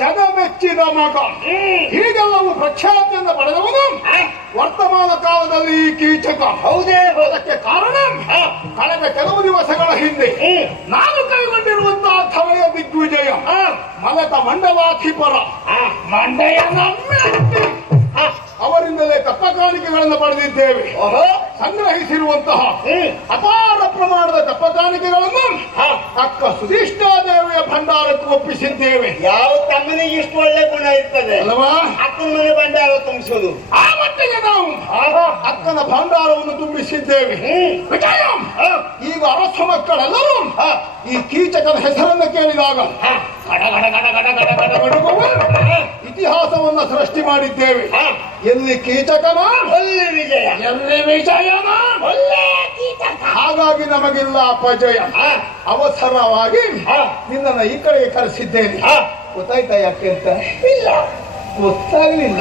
ಜಗಮೆಚ್ಚಿದ ಮಗ ಹೀಗೆಲ್ಲವೂ ಪ್ರಖ್ಯಾತಿಯನ್ನು ಪಡೆದವನು ವರ್ತಮಾನ ಕಾಲದಲ್ಲಿ ಕೀಚಕ. ಹೌದೇ? ಅದಕ್ಕೆ ಕಾರಣ ಕಳೆದ ಕೆಲವು ದಿವಸಗಳ ಹಿಂದೆ ನಾನು ಕೈಗೊಂಡಿರುವಂತಹ ಥವಳೆಯ ದಿಗ್ವಿಜಯ ಮಲತ ಮಂಡಲಾಧಿಪರ ಅವರಿಂದಲೇ ಕಪ್ಪ ಕಾಣಿಕೆಗಳನ್ನು ಪಡೆದಿದ್ದೇವೆ. ಸಂಗ್ರಹಿಸಿರುವಂತಹ ಅಪಾರ ಪ್ರಮಾಣದ ಕಪ್ಪ ಕಾಣಿಕೆಗಳನ್ನು ಅಕ್ಕ ಸುಧಿಷ್ಠಾದೇವಿಯ ಭಂಡಾರಕ್ಕೆ ಒಪ್ಪಿಸಿದ್ದೇವೆ. ಯಾವ ತಮ್ಮನಿಗೆ ಇಷ್ಟು ಒಳ್ಳೆ ಗುಣ ಇರ್ತದೆ ಅಲ್ವಾ? ಅಕ್ಕನ ಮನೆ ಭಂಡಾರ ತುಂಬಿಸೋದು. ಆ ಮಟ್ಟಿಗೆ ನಾವು ಅಕ್ಕನ ಭಂಡಾರವನ್ನು ತುಂಬಿಸಿದ್ದೇವೆ. ವಿಜಯ, ಈಗ ಅರಸ ಮಕ್ಕಳೆಲ್ಲರೂ ಈ ಕೀಚಕನ ಹೆಸರನ್ನು ಕೇಳಿದಾಗ ಇತಿಹಾಸವನ್ನ ಸೃಷ್ಟಿ ಮಾಡಿದ್ದೇವೆ. ಎಲ್ಲಿ ಕೀಚಕನ ಒಳ್ಳೆ ವಿಜಯ, ಎಲ್ಲಿ ವಿಜಯನ ಒಳ್ಳೆ ಕೀಚಕ. ಹಾಗಾಗಿ ನಮಗಿಲ್ಲ ಅಪಜಯ. ಅವಸರವಾಗಿ ನಿನ್ನನ್ನು ಈ ಕಡೆಗೆ ಕರೆಸಿದ್ದೇನೆ. ಗೊತ್ತಾಯ್ತಾ ಯಾಕೆ ಅಂತ? ಇಲ್ಲ, ಗೊತ್ತಾಗ್ಲಿಲ್ಲ.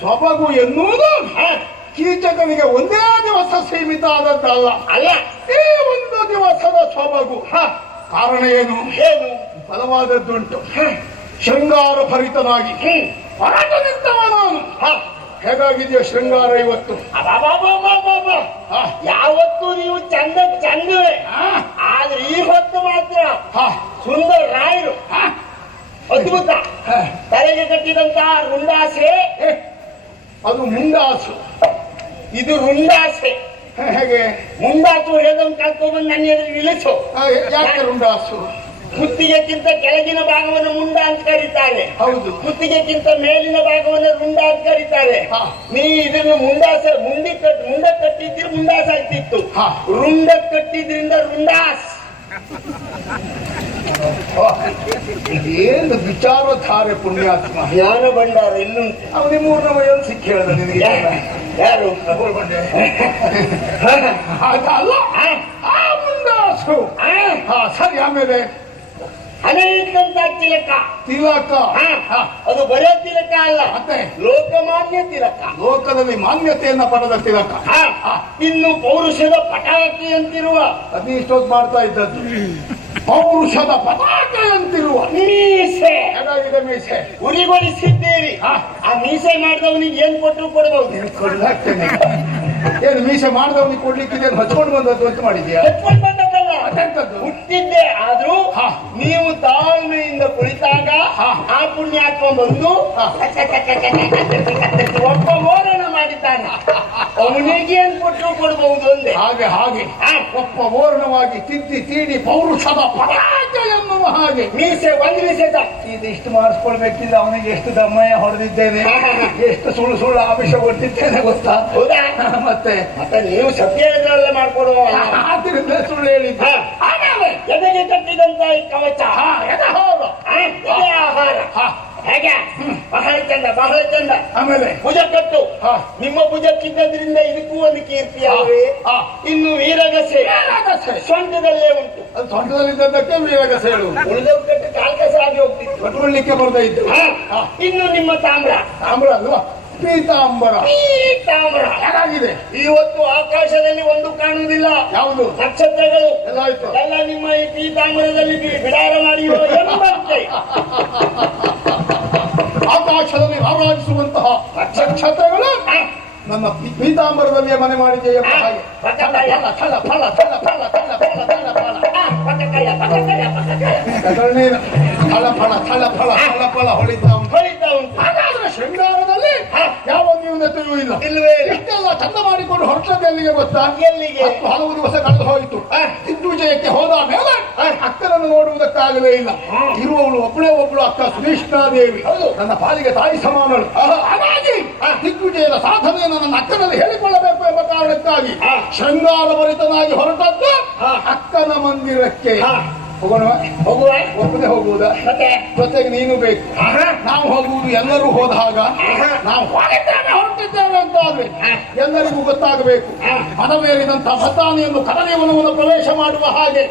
ಸೊಬಗು ಎನ್ನುವುದು ಕೀಚಕನಿಗೆ ಒಂದೇ ದಿವಸ ಸೀಮಿತ ಆದದ್ದಲ್ಲ. ಅಲ್ಲ, ಈ ಒಂದು ದಿವಸದ ಸೊಬಗು. ಕಾರಣ ಏನು? ಬಲವಾದದ್ದುಂಟು. ಶೃಂಗಾರ ಭರಿತನಾಗಿ ಹೊರಟು ನಿಂತವ ನಾನು. ಹೇಗಾಗಿದೆಯೋ ಶೃಂಗಾರ ಇವತ್ತು? ಯಾವತ್ತು ನೀವು ಚಂದ ಚಂದವೇ, ಆದ್ರೆ ಈ ಹೊತ್ತು ಮಾತ್ರ ಸುಂದರ ರಾಯರು ಅದ್ಭುತ. ತಲೆಗೆ ಕಟ್ಟಿದಂತ ರುಂಡಾಸೆ, ಅದು ಮುಂಡಾಸು, ಇದು ರುಂಡಾಸೆ. ಹೇಗೆ ಮುಂಡಾಸು ಹೇಗಂತ ಕಲ್ತ್ಕೊಂಡ್ಬಂದು ನನ್ನ ಎದುರು ಇಳಿಸು. ಯಾಕೆ ರುಂಡಾಸು? ಕುತ್ತಿಗೆಕ್ಕಿಂತ ಕೆಳಗಿನ ಭಾಗವನ್ನು ಮುಂಡ ಅಂತ ಕರೀತಾರೆ. ಹೌದು. ಕುತ್ತಿಗೆಕ್ಕಿಂತ ಮೇಲಿನ ಭಾಗವನ್ನು ರುಂಡ ಅಂತ ಕರೀತಾರೆ. ನೀ ಇದನ್ನು ಮುಂಡ ಕಟ್ಟಿದ್ರೆ ಮುಂಡಾಸ ಆಗ್ತಿತ್ತು. ರುಂಡ ಕಟ್ಟಿದ್ರಿಂದ ರುಂಡಾಸ್. ಏನು ವಿಚಾರಧಾರೆ ಪುಣ್ಯಾತ್ಮ. ಜ್ಞಾನ ಭಂಡಾರ ಇನ್ನು ಅವನಿಗೆ ಮೂರನೇ ಸಿಕ್ಕಿ ಹೇಳ್ದ ನಿನಗೆ. ಯಾರು ಬಂದೆ ಅದಲ್ಲ, ಆ ಮುಂಡಾಸು. ಸರಿ, ಆಮೇಲೆ ಅನೇಕಂತ ತಿಲಕ. ತಿಲಕ ಅದು ಬರೇ ತಿಲಕ ಅಲ್ಲ, ಮತ್ತೆ ಲೋಕಮಾನ್ಯ ತಿಲಕ. ಲೋಕದಲ್ಲಿ ಮಾನ್ಯತೆಯನ್ನ ಪಡೆದ ತಿಲಕ. ಇನ್ನು ಪೌರುಷದ ಪಟಾಕಿ ಅಂತಿರುವ ಅದಿಷ್ಟೊತ್ತು ಮಾಡ್ತಾ ಇದ್ದದ್ದು. ಪೌರುಷದ ಪತಾಕೆಯಂತಿರುವ ಮೀಸೆ ಹೇಗಾಗಿದೆ ಮೀಸೆ ಉರಿಗೊಳಿಸಿದ್ದೀರಿ. ಆ ಮೀಸೆ ಮಾಡಿದವನಿಗೆ ಏನ್ ಕೊಟ್ಟರು ಕೊಡಬಹುದು. ಕೊಡ್ಲಾಗ್ತೇನೆ. ಏನು ಮೀಸೆ ಮಾಡಿದವನಿಗೆ ಕೊಡ್ಲಿಕ್ಕಿದೆ ಹಚ್ಕೊಂಡು ಬಂದದ್ದು ಅಂತ ಮಾಡಿದ್ಯಾ? ಹಚ್ಕೊಂಡು ಬಂದದ್ದಲ್ಲ, ಅದೆಂತದ್ದು? ಹುಟ್ಟಿದ್ದೆ. ಆದ್ರೂ ನೀವು ತಾಳ್ಮೆಯಿಂದ ಕುಳಿತಾಗ ಆ ಪುಣ್ಯಾತ್ಮ ಬಂದು ಒಬ್ಬ ಓರಣ ಮಾಡಿದ್ದಾನೆ. ಅವನಿಗೆ ಏನ್ ಕೊಟ್ಟರು ಕೊಡಬಹುದು ಅಂದೆ. ಹಾಗೆ ಹಾಗೆ ಒಬ್ಬ ಓರ್ಣವಾಗಿ ತಿದ್ದಿ ತೀಡಿ ಪೌರುಷದ ಪರಾಜಯ ಎನ್ನುವ ಹಾಗೆ ಮೀಸೆ ಒಂದು ಮೀಸೆ ಇದಿಷ್ಟು ಮಾಡಿಸ್ಕೊಳ್ಬೇಕಿಲ್ಲ. ಅವನಿಗೆ ಎಷ್ಟು ದಮ್ಮಯ್ಯ ಹೊಡೆದಿದ್ದೇನೆ, ಎಷ್ಟು ಸುಳ್ಳು ಸುಳ್ಳು ಆಮಿಷ ಕೊಟ್ಟಿದ್ದೇನೆ ಗೊತ್ತಾ? ಹೌದಾ? ಮತ್ತೆ ಮತ್ತೆ ನೀವು ಸತ್ಯ ಹೇಳಿದ್ರಲ್ಲ ಮಾಡ್ಕೊಡುವ. ಆದ್ರಿಂದ ಸುಳ್ಳು ಹೇಳಿದ್ದ. ಆಮೇಲೆ ಎದೆಗೆ ಕಟ್ಟಿದಂತ ಈ ಕವಚ, ಎದೆಹಾರ, ಎದೆ ಆಹಾರ ಹೇಗೆ ಬಹಳ ಚಂದ, ಬಹಳ ಚಂದ. ಆಮೇಲೆ ಭುಜ ಕಟ್ಟು. ನಿಮ್ಮ ಭುಜಕ್ಕಿದ್ದರಿಂದ ಇದಕ್ಕೂ ಒಂದು ಕೀರ್ತಿ ಅಲ್ವೇ? ಇನ್ನು ವೀರಗಸೆ ಸೊಂಟದಲ್ಲೇ ಉಂಟು. ಅದು ಸೊಂಟದಲ್ಲಿದ್ದದ್ದಕ್ಕೆ ವೀರಗಸೆ ಹೇಳುವುದು. ಉಳಿದವ್ರ ಕಟ್ಟು ಕಾಲ್ಕಸ ಆಗಿ ಹೋಗ್ತಿತ್ತು, ಕಟ್ಕೊಳ್ಳಿಕ್ಕೆ ಬರ್ತಾ ಇದ್ದು. ಇನ್ನು ನಿಮ್ಮ ತಾಮ್ರ. ತಾಮ್ರ ಅಲ್ವಾ? ಪೀತಾಂಬರ. ಪೀತಾಂಬರ ಹೇಗಾಗಿದೆ? ಇವತ್ತು ಆಕಾಶದಲ್ಲಿ ಒಂದು ಕಾಣುವುದಿಲ್ಲ. ಯಾವುದು? ನಕ್ಷತ್ರಗಳು ಎಲ್ಲ ಆಯ್ತು. ಎಲ್ಲ ನಿಮ್ಮ ಈ ಪೀತಾಂಬರದಲ್ಲಿ ಬಿಡಾರ ಮಾಡಿರೋ ಎಂಬಂತೆ ಆಕಾಶದಲ್ಲಿ ಹಾರಾಡಿಸುವಂತಹ ನಕ್ಷತ್ರಗಳು ನನ್ನ ಪೀತಾಂಬರದಲ್ಲಿಯೇ ಮನೆ ಮಾಡಿದೆ ಎಂಬ ಹಾಗೆ. ಫಲ ಫಲ ಫಲ ಫಲ ಫಲ ಫಲ ಫಲ ಫಲ ಫಲ ಫಲ ಥಳ ಫಲ ಫಲ ಫಲ ಹೊಳಿತಾ ಉಂಟು. ಹಾಗಾದ್ರೆ ಶೃಂಗಾರದಲ್ಲಿ ಯಾವ ನ್ಯೂನತೆಯೂ ಇಲ್ಲ. ಇಲ್ವೇ? ಇಷ್ಟೆಲ್ಲ ಚಂದ ಮಾಡಿಕೊಂಡು ಹೊರಟದ್ದು ಎಲ್ಲಿಗೆ ಗೊತ್ತಾ? ಎಲ್ಲಿಗೆ? ಹಲವು ದಿವಸ ಕಳೆದು ಹೋಯಿತು. ದಿಗ್ವಿಜಯಕ್ಕೆ ಹೋದ ಮೇಲೆ ಅಕ್ಕನನ್ನು ನೋಡುವುದಕ್ಕಾಗಲೇ ಇಲ್ಲ. ಇರುವವಳು ಒಬ್ಬಳು ಅಕ್ಕ ಸುನೀಷ್ಣಾದೇವಿ. ನನ್ನ ಪಾಲಿಗೆ ತಾಯಿ ಸಮಾನಳು. ಹಾಗಾಗಿ ದಿಗ್ವಿಜಯದ ಸಾಧನೆಯನ್ನು ನನ್ನ ಅಕ್ಕನಲ್ಲಿ ಹೇಳಿಕೊಳ್ಳಬೇಕು ಎಂಬ ಕಾರಣಕ್ಕಾಗಿ ಶೃಂಗಾರಭರಿತನಾಗಿ ಹೊರಟದ್ದು ಅಕ್ಕನ ಮಂದಿರಕ್ಕೆ. ಹೋಗೋಣ? ಹೋಗುವ? ಒಬ್ಬನೇ ಹೋಗುವುದಾ? ಮತ್ತೆ ಜೊತೆಗೆ ನೀನು ಬೇಕು. ನಾವು ಹೋಗುವುದು ಎಲ್ಲರೂ ಹೋದಾಗ ನಾವು ಹೊರಟಿದ್ದೇವೆ ಹೊರಟಿದ್ದೇವೆ ಅಂತ ಆದ್ರೆ ಎಲ್ಲರಿಗೂ ಗೊತ್ತಾಗಬೇಕು. ಮನವೇರಿದಂತ ಮತಾನಿಯನ್ನು ಕದನೆಯವನವನ್ನು ಪ್ರವೇಶ ಮಾಡುವ ಹಾಗೆ.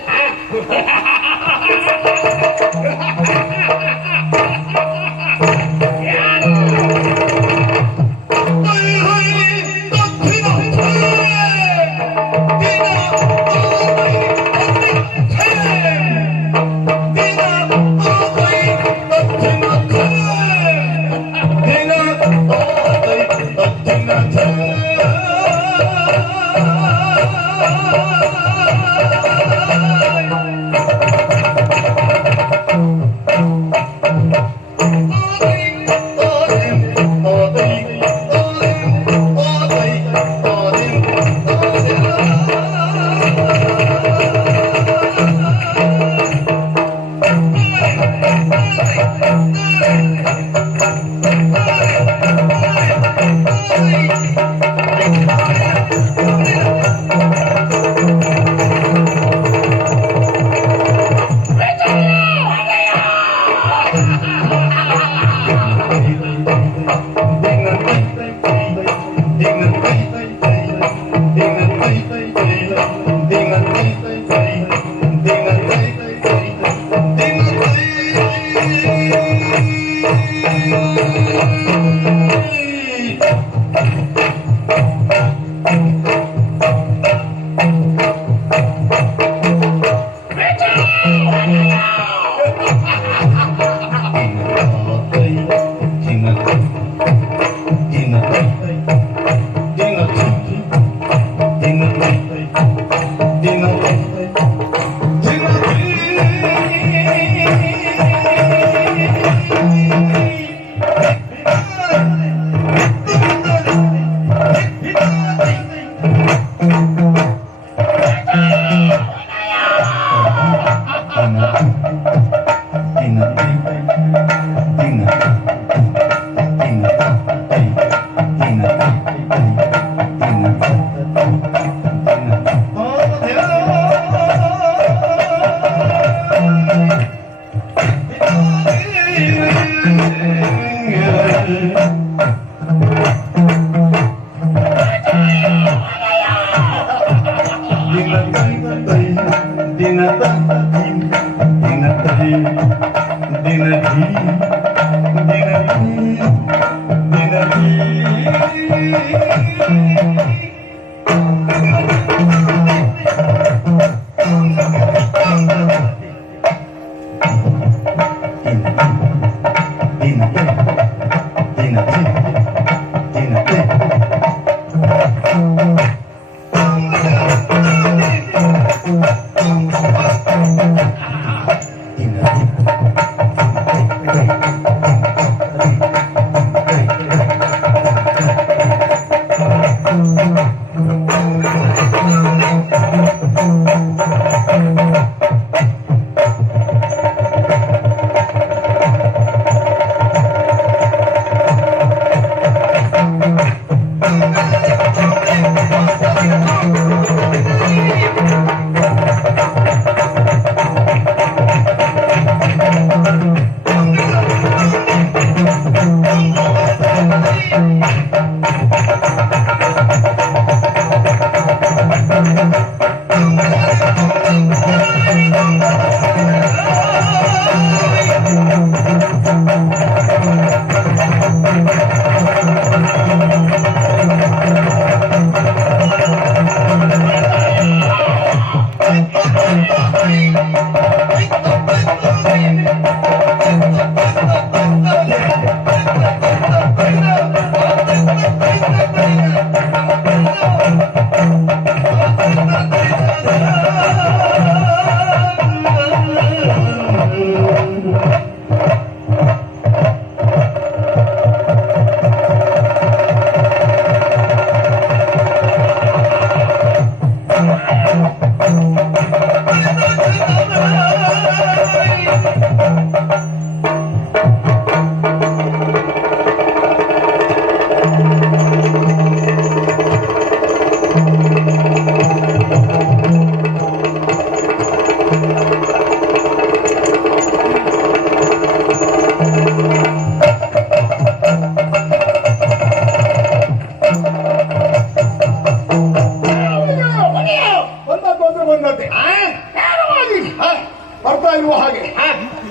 ಬರ್ತಾ ಇರುವ ಹಾಗೆ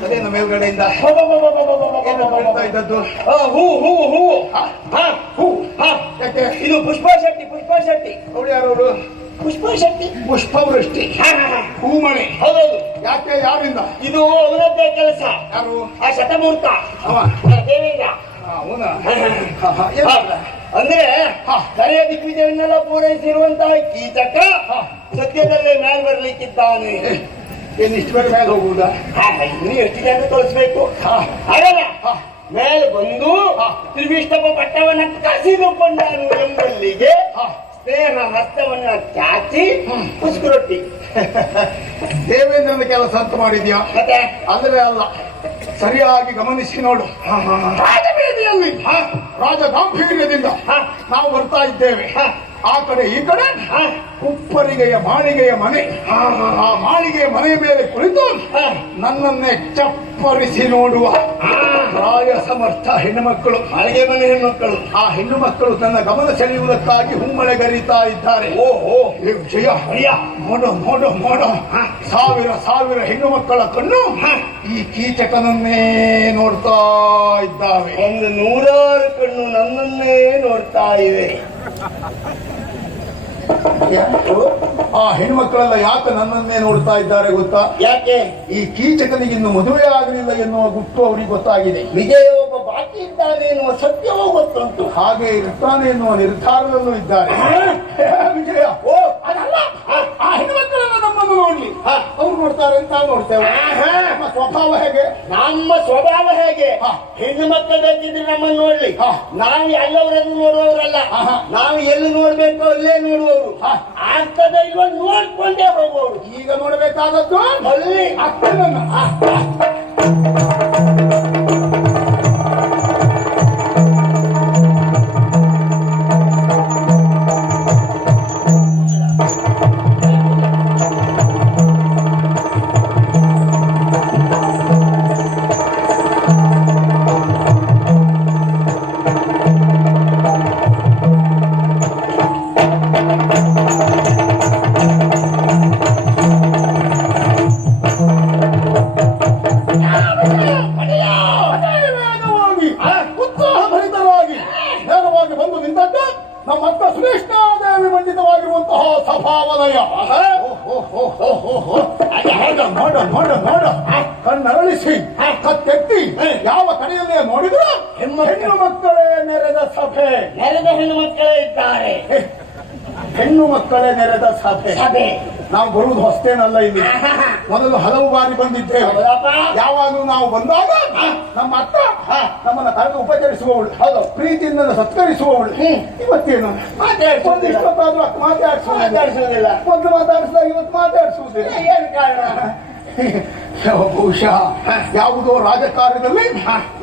ಅದೇನು ಮೇಲ್ಗಡೆಯಿಂದ ಬೀಳ್ತಾ ಇದ್ದದ್ದು ಹೂ ಹೂ ಹೂ ಹೂ ಯಾಕೆ ಇದು ಪುಷ್ಪ ಶೆಟ್ಟಿ ಅವಳು ಯಾರವರು ಪುಷ್ಪ ಶೆಟ್ಟಿ ಪುಷ್ಪವೃಷ್ಟಿ ಹೂಮಣಿ ಹೌದೌದು. ಯಾಕೆ ಯಾರಿಂದ ಇದು ಅವರದ್ದೇ ಕೆಲಸ. ಯಾರು ಆ ಶತಮೂರ್ತ ಅವ ದೇವೇಂದ್ರ ಅವನ ಅಂದ್ರೆ ಕರೆಯ ದಿಗ್ವಿಜಯವನ್ನೆಲ್ಲ ಪೂರೈಸಿರುವಂತಹ ಕೀಚಕ ಸದ್ಯದಲ್ಲೇ ಮೇಲೆ ಬರ್ಲಿಕ್ಕಿದ್ದಾನೆ. ಏನು ಇಷ್ಟು ಬೇಗ ಮೇಲೆ ಹೋಗುವುದಾ? ಇನ್ನು ಎಷ್ಟು ಜನ ತೋರಿಸ್ಬೇಕು ಆಗಲ್ಲ. ಮೇಲೆ ಬಂದು ತ್ರಿವಿಷ್ಟಪ ಪಟ್ಟವನ್ನ ಕಸಿದುಕೊಂಡನು ಎಂಬಲ್ಲಿಗೆ ಸ್ನೇಹ ಹಸ್ತವನ್ನ ಚಾಚಿ ಕುಸ್ಕುರೊಟ್ಟಿ ದೇವೇಂದ್ರನ ಕೆಲಸ ಅಂತ ಮಾಡಿದ್ಯಾ? ಮತ್ತೆ ಅಂದ್ರೆ ಅಲ್ಲ, ಸರಿಯಾಗಿ ಗಮನಿಸಿ ನೋಡು. ರಾಜವೇದಿಯಲ್ಲಿ ರಾಜ ಗಾಂಭೀರ್ಯದಿಂದ ನಾವು ಬರ್ತಾ ಇದ್ದೇವೆ. ಆ ಕಡೆ ಈ ಕಡೆ ಉಪ್ಪರಿಗೆಯ ಮಾಳಿಗೆಯ ಮನೆ. ಆ ಮಾಳಿಗೆಯ ಮನೆಯ ಮೇಲೆ ಕುಳಿತು ನನ್ನನ್ನೇ ಚಪ್ಪರಿಸಿ ನೋಡುವ ಪ್ರಾಯ ಸಮರ್ಥ ಹೆಣ್ಣು ಮಕ್ಕಳು, ಮಾಳಿಗೆ ಮನೆ ಹೆಣ್ಮಕ್ಕಳು. ಆ ಹೆಣ್ಣು ಮಕ್ಕಳು ನನ್ನ ಗಮನ ಸೆಳೆಯುವುದಕ್ಕಾಗಿ ಹುಮ್ಮಳೆಗರಿತಾ ಇದ್ದಾರೆ. ಓಹೋ ಜಯ ನೋಡು ನೋಡು ನೋಡು, ಸಾವಿರ ಹೆಣ್ಣು ಮಕ್ಕಳ ಕಣ್ಣು ಈ ಕೀಚಕನನ್ನೇ ನೋಡ್ತಾ ಇದ್ದಾವೆ. ಒಂದು 100 ಕಣ್ಣು ನನ್ನನ್ನೇ ನೋಡ್ತಾ ಇವೆ. ಆ ಹೆಣ್ಮಕ್ಕಳೆಲ್ಲ ಯಾಕೆ ನನ್ನನ್ನೇ ನೋಡ್ತಾ ಇದ್ದಾರೆ ಗೊತ್ತಾ? ಯಾಕೆ? ಈ ಕೀಚಕನಿಗೆ ಇನ್ನು ಮದುವೆ ಆಗಲಿಲ್ಲ ಎನ್ನುವ ಗುಟ್ಟು ಅವರಿಗೆ ಗೊತ್ತಾಗಿದೆ. ವಿಜಯ ಒಬ್ಬ ಬಾಕಿ ಇದ್ದಾನೆ ಎನ್ನುವ ಸತ್ಯವೂ ಗೊತ್ತುಂಟು. ಹಾಗೆ ಇರ್ತಾನೆ ಎನ್ನುವ ನಿರ್ಧಾರದಲ್ಲೂ ಇದ್ದಾರೆ. ವಿಜಯ, ಓ ಅದಲ್ಲ, ಆ ಹೆಣ್ಮಕ್ಕಳೆಲ್ಲ ನಮ್ಮನ್ನು ನೋಡ್ಲಿ, ಅವ್ರು ನೋಡ್ತಾರೆ ಅಂತ ನಾವು ನೋಡ್ತೇವೆ. ನಮ್ಮ ಸ್ವಭಾವ ಹೇಗೆ? ನಮ್ಮ ಸ್ವಭಾವ ಹೇಗೆ? ಹೆಣ್ಣು ಮಕ್ಕಳು ಬೇಕಿದ್ರೆ ನಮ್ಮನ್ನು ನೋಡ್ಲಿ. ನಾವು ಎಲ್ಲವರನ್ನು ನೋಡುವವರಲ್ಲ. ನಾವು ಎಲ್ಲಿ ನೋಡ್ಬೇಕು ಅಲ್ಲೇ ನೋಡುವವರು. ಆಗ್ತದೆ ಇಲ್ವ ನೋಡ್ಕೊಂಡೇ ಹೋಗುವವರು. ಈಗ ನೋಡಬೇಕಾದದ್ದು ಅಲ್ಲಿ ಅಕ್ಕನನ್ನ. ನಮ್ಮಕ್ಕ ಸುರೇಶ್ನಾದೇವಿ ಮಂಡಿತವಾಗಿರುವಂತಹ ಸಭಾವಲಯ. ನೋಡ ನೋಡ ನೋಡ, ಕಣ್ಣರಳಿಸಿ ಕತ್ತೆತ್ತಿ ಯಾವ ಕಡೆಯಲ್ಲೇ ನೋಡಿದ್ರು ಹೆಣ್ಣು ಮಕ್ಕಳೇ ನೆರೆದ ಸಭೆ. ನೆರೆದ ಹೆಣ್ಣು ಮಕ್ಕಳೇ ಇದ್ದಾರೆ. ಹೆಣ್ಣು ಮಕ್ಕಳೇ ನೆರೆದ ಸಭೆ. ಸಭೆ ನಾವು ಬರುವುದು ಹೊಸ್ತೇನಲ್ಲ. ಇಲ್ಲಿ ಮೊದಲು ಹಲವು ಬಾರಿ ಬಂದಿದ್ದೇವೆ. ಯಾವಾಗಲೂ ನಾವು ಬಂದಾಗ ನಮ್ಮ ಅಕ್ಕ ನಮ್ಮನ್ನ ಕರೆದು ಉಪಚರಿಸುವವಳು, ಹೌದು, ಪ್ರೀತಿಯಿಂದ ಸತ್ಕರಿಸುವವಳು. ಇವತ್ತೇನು ಇಷ್ಟೊತ್ತಾದ್ರೂ ಅಕ್ಕ ಮಾತಾಡಿಸುವುದಿಲ್ಲ. ಮೊದಲು ಮಾತಾಡಿಸಿದಾಗ ಇವತ್ತು ಮಾತಾಡಿಸುವುದಿಲ್ಲ. ಏನು ಕಾರಣ? ಬಹುಶಃ ಯಾವುದೋ ರಾಜಕಾರ್ಯದಲ್ಲಿ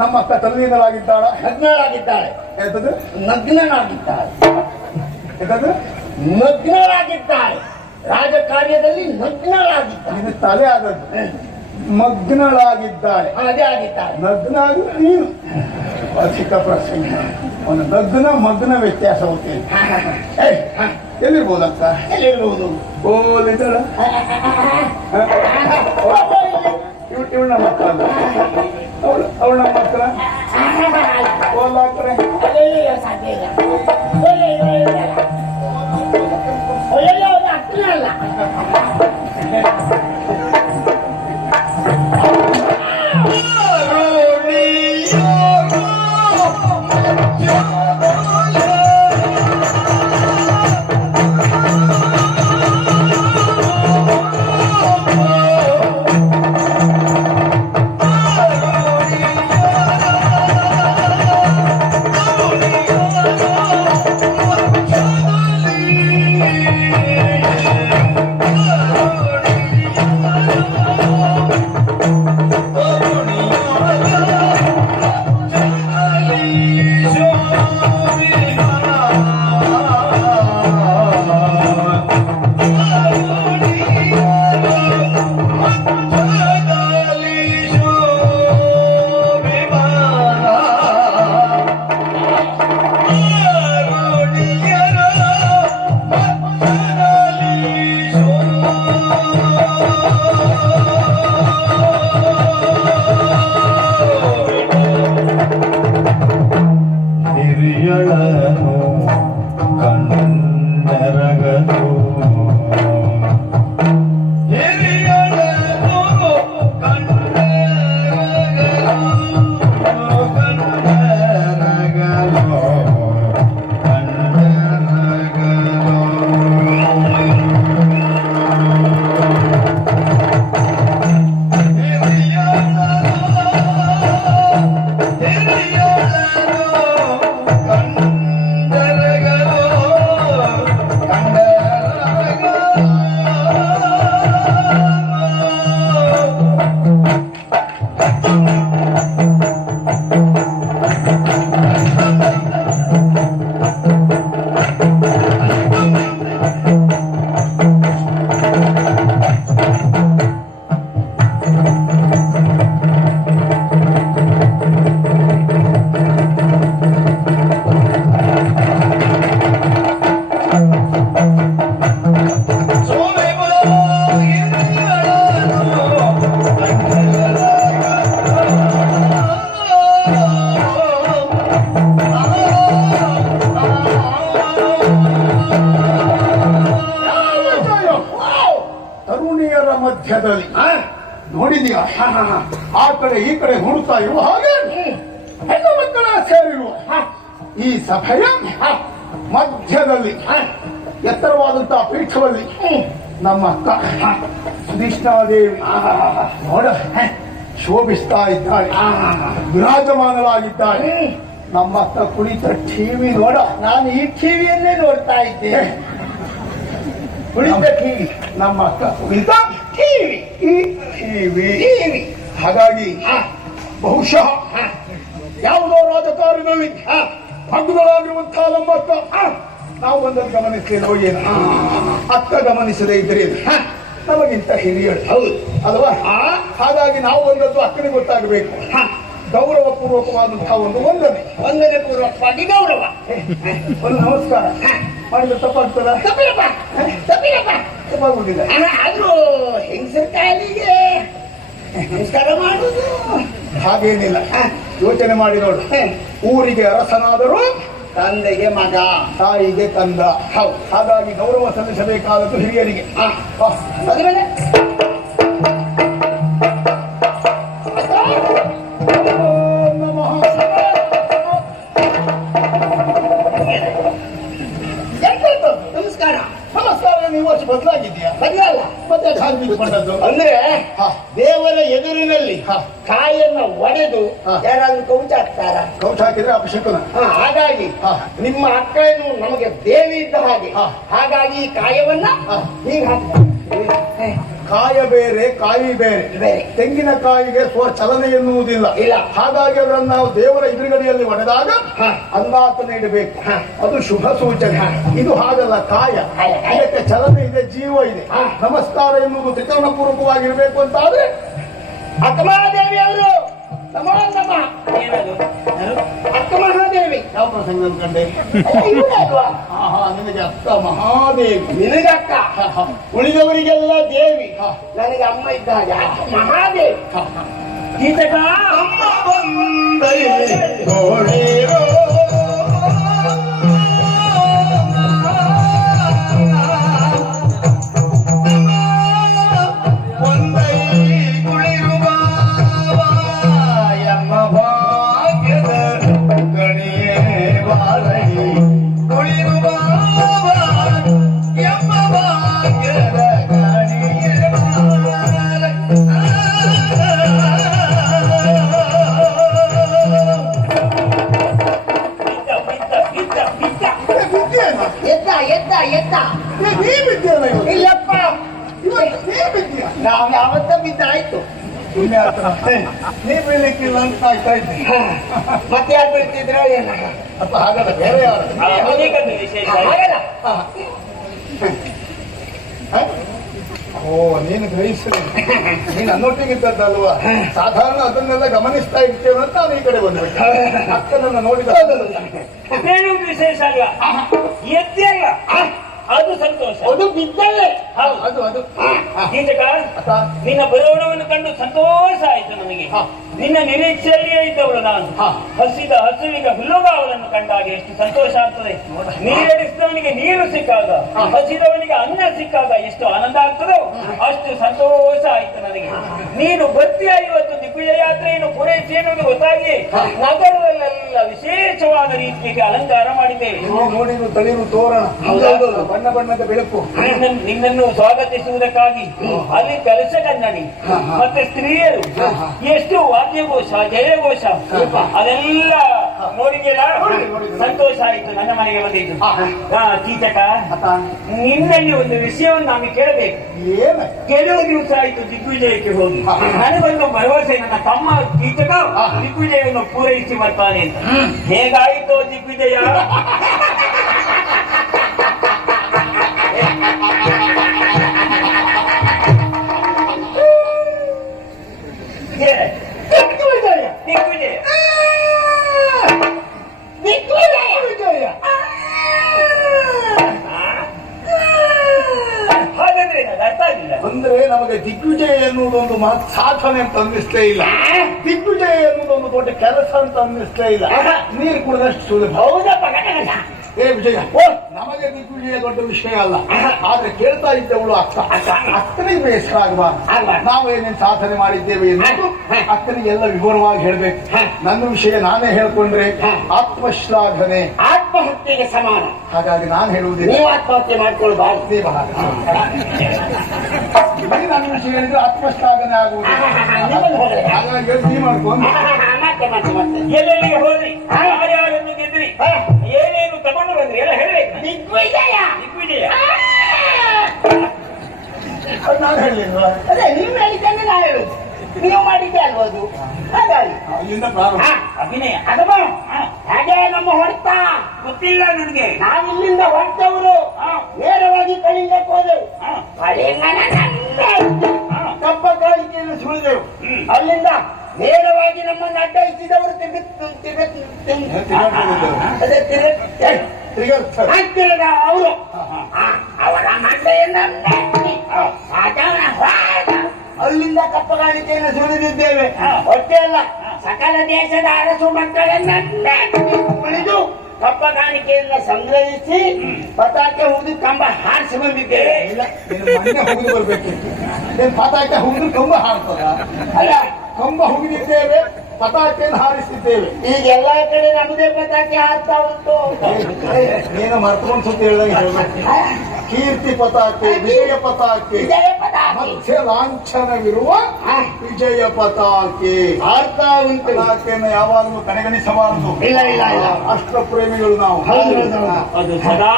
ನಮ್ಮ ಅಕ್ಕ ತಲ್ಲೀನರಾಗಿದ್ದಾಳ, ನಗ್ನರಾಗಿದ್ದಾಳೆ. ಎಂತದ್ದು? ನಗ್ನನಾಗಿದ್ದಾಳೆ. ಎಂತದ್ದು? ನಗ್ನರಾಗಿದ್ದಾಳೆ. ರಾಜಕಾರ್ಯದಲ್ಲಿ ನಗ್ನರಾಗಿದ್ದಾಳೆ. ಇದು ತಲೆ ಆದದ್ದು. ಮಗ್ನಳಾಗಿದ್ದಾಳೆ, ಅದೇ ಆಗಿದ್ದಾಳೆ. ನಗ್ನಾಗಿ ನೀನು ಅಧಿಕ ಪ್ರಸಂಗ. ಒಂದು ನಗ್ನ ಮಗ್ನ ವ್ಯತ್ಯಾಸ ಹೋಗ್ತೇನೆ. ಎಲ್ಲಿರ್ಬೋದು ಅಕ್ಕ? ಎಲ್ಲಿರ್ಬೋದು? ಓಲಿದಳ ಇವಳ ನಮ್ಮ ಮಕ್ಕಳಲ್ಲ, ಅವಳ ನಮ್ಮ ಮಕ್ಕಳ ಓಲಾಕ್ರೆ ಸಾಧ್ಯ ಇಲ್ಲ. ಅಲ್ಲ ಆ ಕಡೆ ಈ ಕಡೆ ನೋಡುತ್ತಾ ಇರುವ ಹಾಗೆ ಹೆಣ್ಣು ಮಕ್ಕಳ ಸೇರಿರುವ ಈ ಸಭೆಯ ಮಧ್ಯದಲ್ಲಿ ಎತ್ತರವಾದಂತಹ ಪೀಠದಲ್ಲಿ ನಮ್ಮ ಅಕ್ಕ ಸುಧಿಷ್ಣಾದೇವಿ ನೋಡ ಶೋಭಿಸ್ತಾ ಇದ್ದಾಳೆ, ವಿರಾಜಮಾನವಾಗಿದ್ದಾಳೆ. ನಮ್ಮ ಅಕ್ಕ ಕುಳಿತ ಟಿವಿ ನೋಡ, ನಾನು ಈ ಟಿವಿಯನ್ನೇ ನೋಡ್ತಾ ಇದ್ದೆ. ಕುಳಿತ ಟಿವಿ, ನಮ್ಮ ಅಕ್ಕ ಕುಳಿತ ಟಿವಿ, ಈ ಟಿವಿ. ಹಾಗಾಗಿ ಬಹುಶಃ ಯಾವುದೋ ರಾಜಕಾರಣದಲ್ಲಿ ಭಗ್ನಳಾಗಿರುವಂತಹ ನಮ್ಮ ಅಕ್ಕ ನಾವು ಒಂದನ್ನು ಗಮನಿಸ್ತೇನೋ ಏನು, ಅಕ್ಕ ಗಮನಿಸದೇ ಇದ್ರೆ ನಮಗಿಂತ ಹಿರಿಯಳು ಹೌದು ಅಲ್ವಾ? ಹಾಗಾಗಿ ನಾವು ಒಂದದ್ದು ಅಕ್ಕನಿಗೆ ಗೊತ್ತಾಗಬೇಕು. ಗೌರವ ಪೂರ್ವಕವಾದಂತಹ ವಂದನೆ ಪೂರ್ವಕವಾಗಿ ಗೌರವ. ಒಂದು ನಮಸ್ಕಾರ ಮಾಡಿದ್ರೆ ತಪ್ಪಾಗ್ತದ? ತಪ್ಪಾಗುವುದಿಲ್ಲ. ಆದ್ರೂ ಹೆಂಗಸರ ಕಾಲಿಗೆ ನಮಸ್ಕಾರ ಮಾಡುದು ಹಾಗೇನಿಲ್ಲ. ಯೋಚನೆ ಮಾಡಿ ನೋಡು, ಊರಿಗೆ ಅರಸನಾದರೂ ತಂದೆಗೆ ಮಗ, ತಾಯಿಗೆ ಕಂದ. ಹೌದು. ಹಾಗಾಗಿ ಗೌರವ ಸಲ್ಲಿಸಬೇಕಾದದ್ದು ಹಿರಿಯರಿಗೆ. ಅದ್ಮೇಲೆ ನಮಸ್ಕಾರ. ನೀವು ವರ್ಷ ಬದಲಾಗಿದ್ಯಾ? ಬದಲಲ್ಲ. ಮತ್ತೆ ಹಾಗೆ ಬಂದದ್ದು ಅಂದ್ರೆ ದೇವರ ಎದುರಿನಲ್ಲಿ ಕಾಯನ್ನ ಒಡೆದು ಯಾರಾದ್ರೂ ಕೌಚ ಹಾಕ್ತಾರ? ಕೌಚ ಹಾಕಿದ್ರೆ ಅಪಶಕುನ. ಹಾಗಾಗಿ ನಿಮ್ಮ ಅಕ್ಕನು ನಮಗೆ ದೇವಿ ಇದ್ದ ಹಾಗೆ, ಹಾಗಾಗಿ ಈ ಕಾಯವನ್ನ ಹೀಗೆ ಹಾಕ್ತಾರೆ. ಕಾಯ ಬೇರೆ, ಕಾಯಿ ಬೇರೆ. ತೆಂಗಿನಕಾಯಿಗೆ ಚಲನೆ ಎನ್ನುವುದಿಲ್ಲ. ಇಲ್ಲ. ಹಾಗಾಗಿ ಅವರನ್ನು ನಾವು ದೇವರ ಎದುರುಗಡೆಯಲ್ಲಿ ಒಡೆದಾಗ ಅಂದಾತನ ಇಡಬೇಕು. ಅದು ಶುಭ ಸೂಚನೆ. ಇದು ಹಾಗಲ್ಲ, ಕಾಯ. ಇದಕ್ಕೆ ಚಲನೆ ಇದೆ, ಜೀವ ಇದೆ. ನಮಸ್ಕಾರ ಎನ್ನುವುದು ತ್ರಿಕರಣ ಪೂರ್ವಕವಾಗಿರ್ಬೇಕು ಅಂತ ಆದ್ರೆ ಅಕ್ಕ ಮಹಾದೇವಿ ಅವರು ನಮ ನಮ. ಅಕ್ಕ ಮಹಾದೇವಿ ಯಾವ ಪ್ರಸಂಗ ಕಂಡೆ? ನಿನಗೆ ಅಕ್ಕ ಮಹಾದೇವಿ. ನಿನಗೆ ಅಕ್ಕ, ಉಳಿದವರಿಗೆಲ್ಲ ದೇವಿ, ನನಗೆ ಅಮ್ಮ ಇದ್ದ ಹಾಗೆ ಅಕ್ಕ ಮಹಾದೇವಿ. ಗೀತಕ ಅಮ್ಮ ಇಲ್ಲಪ್ಪ, ನಾವು ಯಾವತ್ತ ಬಿದ್ದಾಯ್ತು. ನೀ ಬೀಳ್ಲಿಕ್ಕಿಲ್ಲ ಅಂತ ಕಾಯ್ತಾ ಇದ್ದೀನಿ. ಮತ್ತೆ ಯಾರು ಬೀಳ್ತಿದ್ರು ಏನ? ಅಪ್ಪ ಹಾಗಲ್ಲ, ಬೇರೆ ಯಾರು? ಹಾಗಲ್ಲ. ಓ, ನೀನು ಗ್ರಹಿಸ್ರಿ. ನೀನು ಅನ್ನೊಟ್ಟಿಗಿದ್ದದ್ದಲ್ವಾ? ಸಾಧಾರಣ ಅದನ್ನೆಲ್ಲ ಗಮನಿಸ್ತಾ ಇರ್ತೇವೆ ಅಂತ ನಾನು ಈ ಕಡೆ ಬಂದ್ಬಿಟ್ಟೆ. ಅಕ್ಕನನ್ನು ನೋಡಿದ ವಿಶೇಷ ಅಲ್ಲ, ಎದ್ದೆ ಅಲ್ಲ, ಅದು ಸಂತೋಷ. ಅದು ಬಿದ್ದಲ್ಲೇ. ಅದು ಅದು ಗೀತಕ, ನಿನ್ನ ಬರವಣವನ್ನು ಕಂಡು ಸಂತೋಷ ಆಯ್ತು ನನಗೆ. ನಿನ್ನ ನಿರೀಕ್ಷೆಯಲ್ಲಿಯೇ ಇದ್ದವಳು ನಾನು. ಹಸಿದ ಹಸುವಿಗೆ ಹುಲ್ಲುಗಾವಲನ್ನು ಕಂಡಾಗ ಎಷ್ಟು ಸಂತೋಷ ಆಗ್ತದೆ. ನೀರಡಿಸಿದವನಿಗೆ ನೀರು ಸಿಕ್ಕಾಗ, ಹಸಿದವನಿಗೆ ಅನ್ನ ಸಿಕ್ಕಾಗ ಎಷ್ಟು ಆನಂದ ಆಗ್ತದೋ ಅಷ್ಟು ಸಂತೋಷ ಆಯ್ತು ನನಗೆ. ನೀನು ಬರ್ತೀಯ ಇವತ್ತು ದಿಗ್ವಿಜಯ ಯಾತ್ರೆಯನ್ನು ಪೂರೈಸಿ ಎನ್ನುವುದು ಗೊತ್ತಾಗಿ ನಗರದಲ್ಲೆಲ್ಲ ವಿಶೇಷವಾದ ರೀತಿಯಲ್ಲಿ ಅಲಂಕಾರ ಮಾಡಿದ್ದೇವೆ. ನೋಡಿರು ತಳಿರು ತೋರಣ, ಬಣ್ಣ ಬಣ್ಣದ ಬೆಳಕು. ನಿನ್ನನ್ನು ಸ್ವಾಗತಿಸುವುದಕ್ಕಾಗಿ ಅಲ್ಲಿ ಕೆಲಸ ಕನ್ನಡಿ ಮತ್ತೆ ಸ್ತ್ರೀಯರು ಎಷ್ಟು ವಾದ್ಯಘೋಷ, ಜಯಘೋಷ ಅದೆಲ್ಲ ನೋಡಿದೆಯಲ್ಲ, ಸಂತೋಷ ಆಯಿತು. ನನ್ನ ಮನೆಗೆ ಬಂದಿದ್ದು. ಕೀಚಕ, ನಿನ್ನಲ್ಲಿ ಒಂದು ವಿಷಯವನ್ನು ನಾನು ಕೇಳಬೇಕು. ಕೆಲವು ದಿವಸ ಆಯಿತು ದಿಗ್ವಿಜಯಕ್ಕೆ ಹೋಗಿ. ನನಗೊಂದು ಭರವಸೆ, ನನ್ನ ತಮ್ಮ ಕೀಚಕ ದಿಗ್ವಿಜಯವನ್ನು ಪೂರೈಸಿ ಬರ್ತಾನೆ ಅಂತ. ಹೇಗಾಯಿತು ದಿಗ್ವಿಜಯ? ಅಂದ್ರೆ ನಮಗೆ ದಿಗ್ವಿಜಯ ಎನ್ನುವುದು ಒಂದು ಸಾಧನೆ ಅಂತ ಅನ್ನಿಸ್ಲೇ ಇಲ್ಲ. ದಿಗ್ವಿಜಯ ಎನ್ನುವುದು ಒಂದು ದೊಡ್ಡ ಕೆಲಸ ಅಂತ ಅನ್ನಿಸ್ಲೇ ಇಲ್ಲ. ನೀರು ಕುಡಿದಷ್ಟು ಸುಲಭ. ಹೌದಪ್ಪ, ಏ ವಿಜಯ, ನಮಗೆ ದಿಗ್ವಿಜಯ ದೊಡ್ಡ ವಿಷಯ ಅಲ್ಲ. ಆದ್ರೆ ಕೇಳ್ತಾ ಇದ್ದವಳು ಅಕ್ಕನಿಗೆ ಬೇಸರ ಆಗಬಾರ್ದು. ನಾವು ಏನೇನು ಸಾಧನೆ ಮಾಡಿದ್ದೇವೆ ಎಂದು ಅಕ್ಕನಿಗೆಲ್ಲ ವಿವರವಾಗಿ ಹೇಳ್ಬೇಕು. ನನ್ನ ವಿಷಯ ನಾನೇ ಹೇಳ್ಕೊಂಡ್ರೆ ಆತ್ಮಶ್ಲಾಘನೆ, ಆತ್ಮಹತ್ಯೆಗೆ ಸಮಾನ. ಹಾಗಾಗಿ ನಾನು ಹೇಳುವುದಿಲ್ಲ. ನೀವು ಆತ್ಮಹತ್ಯೆ ಮಾಡ್ಕೊಳ್ಬಾರ್ದು. ನನ್ನ ವಿಷಯ ಹೇಳಿದ್ರೆ ಆತ್ಮಶ್ಲಾಘನೆ ಆಗುವುದು. ಹಾಗಾಗಿ ನೀ ಮಾಡ್ಕೊಂಡು ಎಲ್ಲೆಲ್ಲಿಗೆ ಹೋದ್ರಿ, ಯಾರ್ಯಾರನ್ನು ಗೆದ್ರಿ, ಏನೇನು ತಗೊಂಡು ಬಂದ್ರಿ ಎಲ್ಲ ಹೇಳ್ಬೇಕು. ದಿಗ್ವಿಜಯ ದಿಗ್ವಿಜಯ ನಾನು ಹೇಳಿಲ್ವ? ಅದೇ ನೀವು ಹೇಳಿದ್ದನ್ನೇ ನಾ ಹೇಳುದು. ನೀವು ಮಾಡಿದ್ದೆ ಅಲ್ವ ಅದು? ಹಾಗಾಗಿ ಇಲ್ಲಿಂದ ಪ್ರಾರಂಭ. ಅಭಿನಯ ಅದಮ್ಮ ಹಾಗೆ ನಮ್ಮ ಹೊರತ ಗೊತ್ತಿಲ್ಲ ನನಗೆ. ನಾವಿಲ್ಲಿಂದ ಹೊರಟವರು ನೇರವಾಗಿ ಕಳಿಂಗಕ್ಕೆ ಹೋದೆವು. ಕಳಿಂಗನ ಕಪ್ಪ ಕಾಳಿಕೆಯನ್ನು ಸುಳಿದೆವು. ಅಲ್ಲಿಂದ ನೇರವಾಗಿ ನಮ್ಮನ್ನು ಅಡ್ಡಯಿಸಿದವರು ತಿರುಗ ಅವರು ಅವರ ಮಂಡೆಯನ್ನು ಅಲ್ಲಿಂದ ಕಪ್ಪಗಾಣಿಕೆಯನ್ನು ಸುಳಿದಿದ್ದೇವೆ. ಅಷ್ಟೇ ಅಲ್ಲ, ಸಕಲ ದೇಶದ ಅರಸು ಮಕ್ಕಳನ್ನು ಉಳಿದು ಕಪ್ಪಗಾಣಿಕೆಯನ್ನು ಸಂಗ್ರಹಿಸಿ ಪತಾಕೆ ಹೋಗಿ ಕಂಬ ಹಾರಿಸಿ ಬಂದಿದ್ದೇವೆ. ಇಲ್ಲ, ಮನೆ ಹೋಗಿ ಬರ್ಬೇಕಿತ್ತು. ಪತಾಕೆ ಹೋಗಿದ್ರು ಕಂಬ ಹಾರ್ತದ? ಅಲ್ಲ, ಕಂಬ ಹೋಗಿದ್ದೇವೆ, ಪತಾಕೆಯನ್ನು ಹಾರಿಸಿದ್ದೇವೆ. ಈಗ ಎಲ್ಲಾ ಕಡೆ ನಮ್ಮದೇ ಪತಾಕೆ ಹಾರ್ತಾ ಉಂಟು. ನೀನು ಮರ್ತಕೊಂಡು ಸುತ್ತ ಹೇಳ್ದಂಗೆ ಹೇಳ್ಬೇಕು. ಕೀರ್ತಿ ಪತಾಕೆ, ವಿಜಯ ಪತಾಕೆ, ವಿಜಯ ಪತಾಕೆ, ಮಧ್ಯ ಲಾಂಛನವಿರುವ ವಿಜಯ ಪತಾಕೆ ಹಾರ್ತಾ ಉಂಟು. ಪತಾಕೆಯನ್ನು ಯಾವಾಗಲೂ ಕಡೆಗಣಿಸಬಾರದು. ಇಲ್ಲ ಇಲ್ಲ ಇಲ್ಲ, ರಾಷ್ಟ್ರ ಪ್ರೇಮಿಗಳು ನಾವು. ಅದು ಸದಾ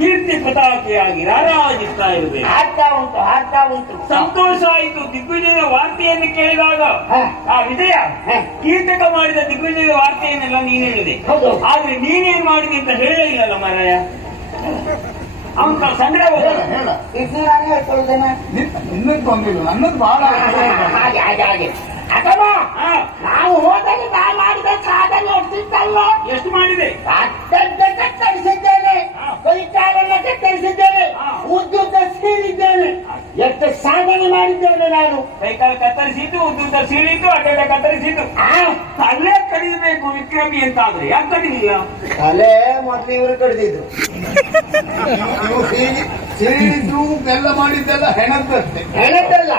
ಕೀರ್ತಿ ಪತಾಕೆಯಾಗಿ ರಾರಾಜಿಸ್ತಾ ಇರಬೇಕು. ಹಾರ್ತಾ ಉಂಟು, ಹಾರ್ತಾ ಉಂಟು. ಸಂತೋಷ ಆಯಿತು ದಿಗ್ವಿಜಯದ ವಾರ್ತೆಯನ್ನು ಕೇಳಿದಾಗ. ಆ ವಿಜಯ ಕೀರ್ತಕ ಮಾಡಿದ ದಿಗ್ವಿಜಯದ ವಾರ್ತೆಯನ್ನೆಲ್ಲ ನೀನ್ ಹೇಳಿದೆ. ಹೌದು. ಆದ್ರೆ ನೀನೇನ್ ಮಾಡಿದೆ ಅಂತ ಹೇಳೇ ಇಲ್ಲಲ್ಲ ಮಾರಾಯ. ಅವನ್ ಸಂಗ್ರಹ ಹೇಳ, ಇದು ನಾನೇ ಹೇಳ್ಕೊಳ್ಳುತ್ತೇನೆ. ನಿನ್ನದು ತೊಂದಿಲ್ಲ, ನನ್ನದು ಬಹಳ. ಹಾಗೆ ಹಾಗೆ ಹಾಗೆ ಅಥವಾ ನಾವು ಹೋದಲ್ಲಿ ನಾ ಮಾಡಿದ ಸಾಧನೆ ಎಷ್ಟಿತ್ತಲ್ವ? ಎಷ್ಟು ಮಾಡಿದೆ? ಕತ್ತರಿಸಿದ್ದೇನೆ, ಕೈಕಾಲನ್ನು ಕತ್ತರಿಸಿದ್ದೇನೆ, ಉದ್ದುದ್ದ ಸೀಳಿದ್ದೇನೆ. ಎಷ್ಟು ಸಾಧನೆ ಮಾಡಿದ್ದೇನೆ ನಾನು. ಕೈಕಾಲು ಕತ್ತರಿಸಿದ್ದು, ಉದ್ದುದ್ದ ಸೀಳಿದ್ದು, ಅಡ್ಡ ಕತ್ತರಿಸಿದ್ದು. ಅಲ್ಲೇ ಕಡಿಬೇಕು ವಿಕ್ರಮಿ ಅಂತ ಆದ್ರೆ ಯಾಕೆ ಕಡಿಲಿಲ್ಲ? ಅಲ್ಲೇ ಮೊದ್ಲು ಇವರು ಕಡಿದಿದ್ರು. ನೀವು ಸೀಳಿದ್ದು ಎಲ್ಲ ಮಾಡಿದ್ದೆಲ್ಲ ಹೆಣದ್ದಷ್ಟೇ. ಹೆಣದ್ದಲ್ಲ,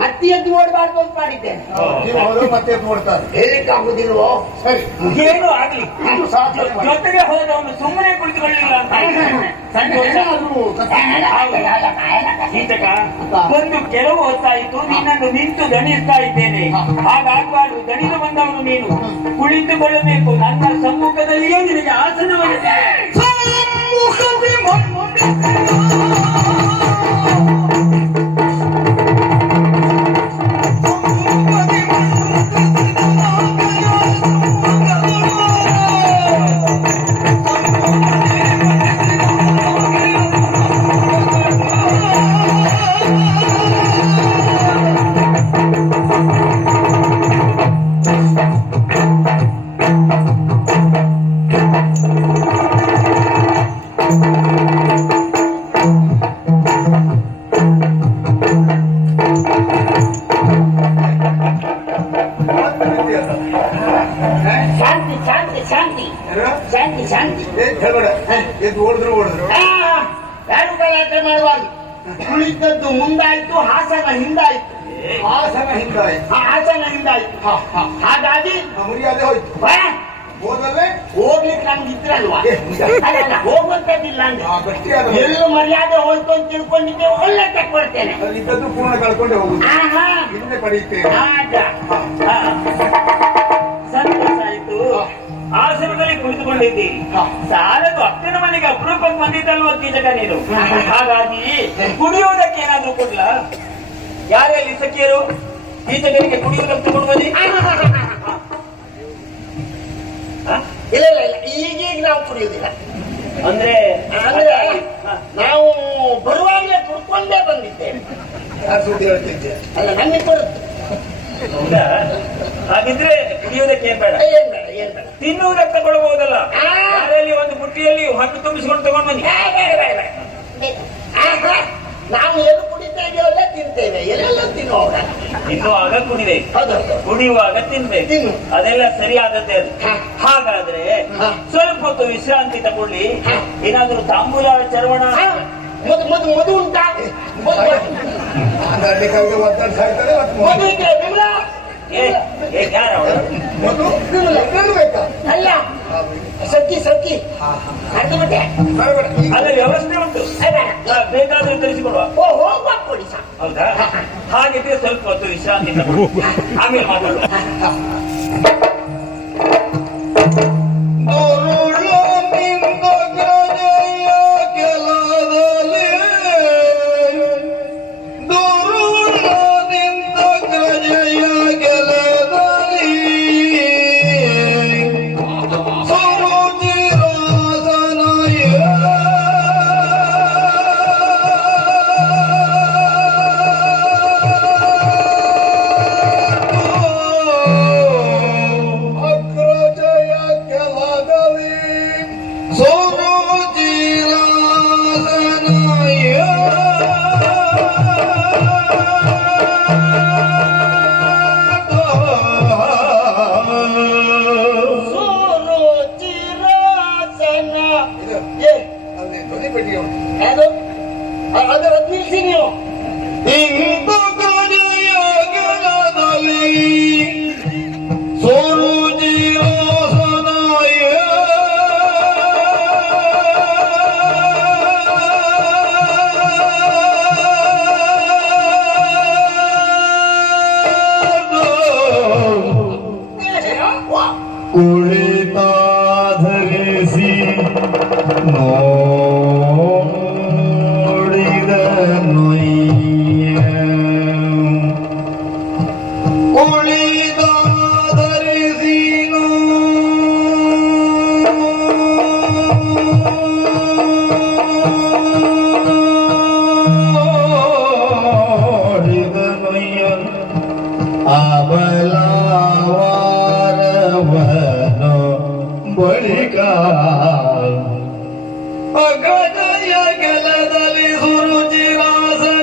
ಮತ್ತೆ ಎದ್ದು ಓಡಬಾರ್ದು ಅಂತ ಮಾಡಿದ್ದೇನೆ. ನೀವು ಅವರು ಮತ್ತೆ ನೋಡ್ತಾರೆ. ಹೇಳಿಕ್ಕಾಗುದಿಲ್ವೋ? ಸರಿ, ಏನು ಆಗ್ಲಿ, ಇದು ಸಾಧನೆ ಮಾಡಿ. ಜೊತೆಗೆ ಹೋದವನು ಸುಮ್ಮನೆ ಕುಳಿತುಕೊಳ್ಳಿಲ್ಲ ಅಂತ ಸಂತೋಷ. ಏನಾದ್ರೂ ಕೀಚಕ, ಒಂದು ಕೆಲವು ಹೊತ್ತಾಯಿತು ನಿನ್ನನ್ನು ನಿಂತು ದಣಿಸ್ತಾ ಇದ್ದೇನೆ. ಹಾಗಾಗಬಾರ್ದು. ದಣಿದು ಬಂದವನು ನೀನು ಕುಳಿತುಕೊಳ್ಳಬೇಕು. ನನ್ನ ಸಮ್ಮುಖದಲ್ಲಿಯೇ ನಿನಗೆ ಆಸನವನ್ನು ಶಾಂತಿ ಶಾಂತಿ ಶಾಂತಿ ಶಾಂತಿ ಶಾಂತಿ. ಹೇಳ್ಬೇಡ, ಎದ್ದು ಓಡಿದ್ರು. ಯಾರು ಗಲಾಟೆ ಮಾಡುವಾಗ ಕುಳಿತದ್ದು ಮುಂದಾಯ್ತು, ಹಾಸನ ಹಿಂದಾಯ್ತು. ಆಸನ ಹಿಂದಾಯ್ತು, ಹಾಸನ ಹಿಂದಾಯ್ತು. ಹಾಗಾಗಿ ಮರ್ಯಾದೆ ಹೋಯ್ತು. ಹೋದಲ್ಲೇ ಹೋಗ್ಲಿಕ್ಕೆ ನಮ್ಗೆ ಇದ್ರಲ್ವಾ? ಅಲ್ಲ, ಹೋಗುವಂತದ್ದಿಲ್ಲ ಅಂದ್ರೆ ಗಟ್ಟಿಯಾದ ಎಲ್ಲೂ ಮರ್ಯಾದೆ ಹೋಯ್ತು ಅಂತ ತಿಳ್ಕೊಂಡಿದ್ದೇವೆ. ಒಳ್ಳೆ ತಕ್ಕೊಳ್ತೇನೆ. ಇದ್ದದ್ದು ಪೂರ್ಣ ಕಳ್ಕೊಂಡೆ ಹೋಗುದು. ಹಿಂದೆ ಪಡೆಯುತ್ತೇನೆ. ಸಂತೋಷ ಆಯ್ತು. ಆಸನದಲ್ಲಿ ಕುಳಿತುಕೊಂಡಿದ್ದೀರಿ. ಸಾಲದು ಅಕ್ಕನ ಮನೆಗೆ ಅಪರೂಪಕ್ಕೆ ಬಂದಿದ್ದಲ್ವ ಕೀಚಕ ನೀನು. ಹಾಗಾಗಿ ಕುಡಿಯುವುದಕ್ಕೆ ಏನಾದ್ರೂ ಕೊಡ್ಲ? ಯಾರಲ್ಲಿ ಸಖಿಯರು ಕೀಚಕರಿಗೆ ಕುಡಿಯುವುದಕ್ಕೆ ತಗೊಂಡು ಬನ್ನಿ. ಇಲ್ಲ ಇಲ್ಲ ಇಲ್ಲ, ಈಗೀಗ ನಾವು ಕುಡಿಯುವುದಿಲ್ಲ. ಅಂದ್ರೆ ಅಂದ್ರೆ ನಾವು ಬರುವಾಗಲೇ ಕುಡ್ಕೊಂಡೇ ಬಂದಿದ್ದೇವೆ. ಯಾರು ಸುದ್ದಿ ಹೇಳ್ತಿದ್ದೆ? ಅಲ್ಲ, ನಮಗೆ ಬರುತ್ತೆ. ಹೌದಾ? ಹಾಗಿದ್ರೆ ಕುಡಿಯುವುದಕ್ಕೆ ಏನ್ ಬೇಡ, ಏನ್ ಬೇಡ, ಏನ್ ಬೇಡ. ತಿನ್ನುವುದಕ್ಕೆ ತಗೊಳ್ಬಹುದಲ್ಲ. ಯಾರಲ್ಲಿ ಒಂದು ಬುಟ್ಟಿಯಲ್ಲಿ ಹಣ್ಣು ತುಂಬಿಸಿಕೊಂಡು ತಗೊಂಡು ಬನ್ನಿ. ಬೇಡ ಬೇಡ ಬೇಡ. ನಾವು ಎಲ್ಲಿ ಕುಡಿತೇವೆ ಹೊಟ್ಟೆಗೆ ಒಳ್ಳೆ ತಿಂತೇವೆ, ಎಲ್ಲೆಲ್ಲ ತಿನ್ನುವವರ. ತಿನ್ನುವಾಗ ಕುಡಿದೆ, ಹೌದೌದು. ಕುಡಿಯುವಾಗ ತಿನ್ಬೇಕು, ತಿನ್ನು. ಅದೆಲ್ಲ ಸರಿಯಾದದ್ದೇ ಅದು. ಹ. ಹಾಗಾದ್ರೆ ಹ. ಸ್ವಲ್ಪ ಹೊತ್ತು ವಿಶ್ರಾಂತಿ ತಗೊಳ್ಳಿ. ಏನಾದ್ರೂ ತಾಂಬೂಲ ಚರ್ವಣ ಮದು ಉಂಟಾ? ಅದಕ್ಕೆ ಒದ್ದಾಡ್ತಾ ಇರ್ತಾರೆ ಮತ್ತೆ ಮದು ಇದೆ ವಿಮಲಾ? ಯಾರ ಮಧು ಎಲ್ಲರೂ ಬೇಕಾ? ಅಲ್ಲ ಸಕ್ಕಿ ಸಕ್ಕಿ ಅರ್ಧ ಬಿಟ್ಟೆ. ಅಲ್ಲ ವ್ಯವಸ್ಥೆ ಉಂಟು, ಬೇಕಾದ್ರೂ ತಿಳಿಸಿಕೊಡುವ. ಓ ಹೋಗುವ ಕೊಡಿ ಸಾ. ಹೌದಾ? ಹಾಗಿದ್ರೆ ಸ್ವಲ್ಪ ಹೊತ್ತು ವಿಶ್ರಾಂತಿ ತಗೊಳ್ಳಿ, ಆಮೇಲೆ ಮಾತಾಡುವ. ಅದರ ನಿಲ್ಸಿ ನೀವು. ಕುಳಿತಾಧರಿಸಿ ನೋಡಿದ ನೊಯ್ಯ ಕುಳಿತಾಧರಿಸಿ ನೋಡಿದ ನೊಯ್ಯ ಅಬಲವಾರವನು ಬಳಿಕ ಅಗಜಯ ಗೆಲದಲ್ಲಿ ಸುರುಚಿರಾಸನಯದೋ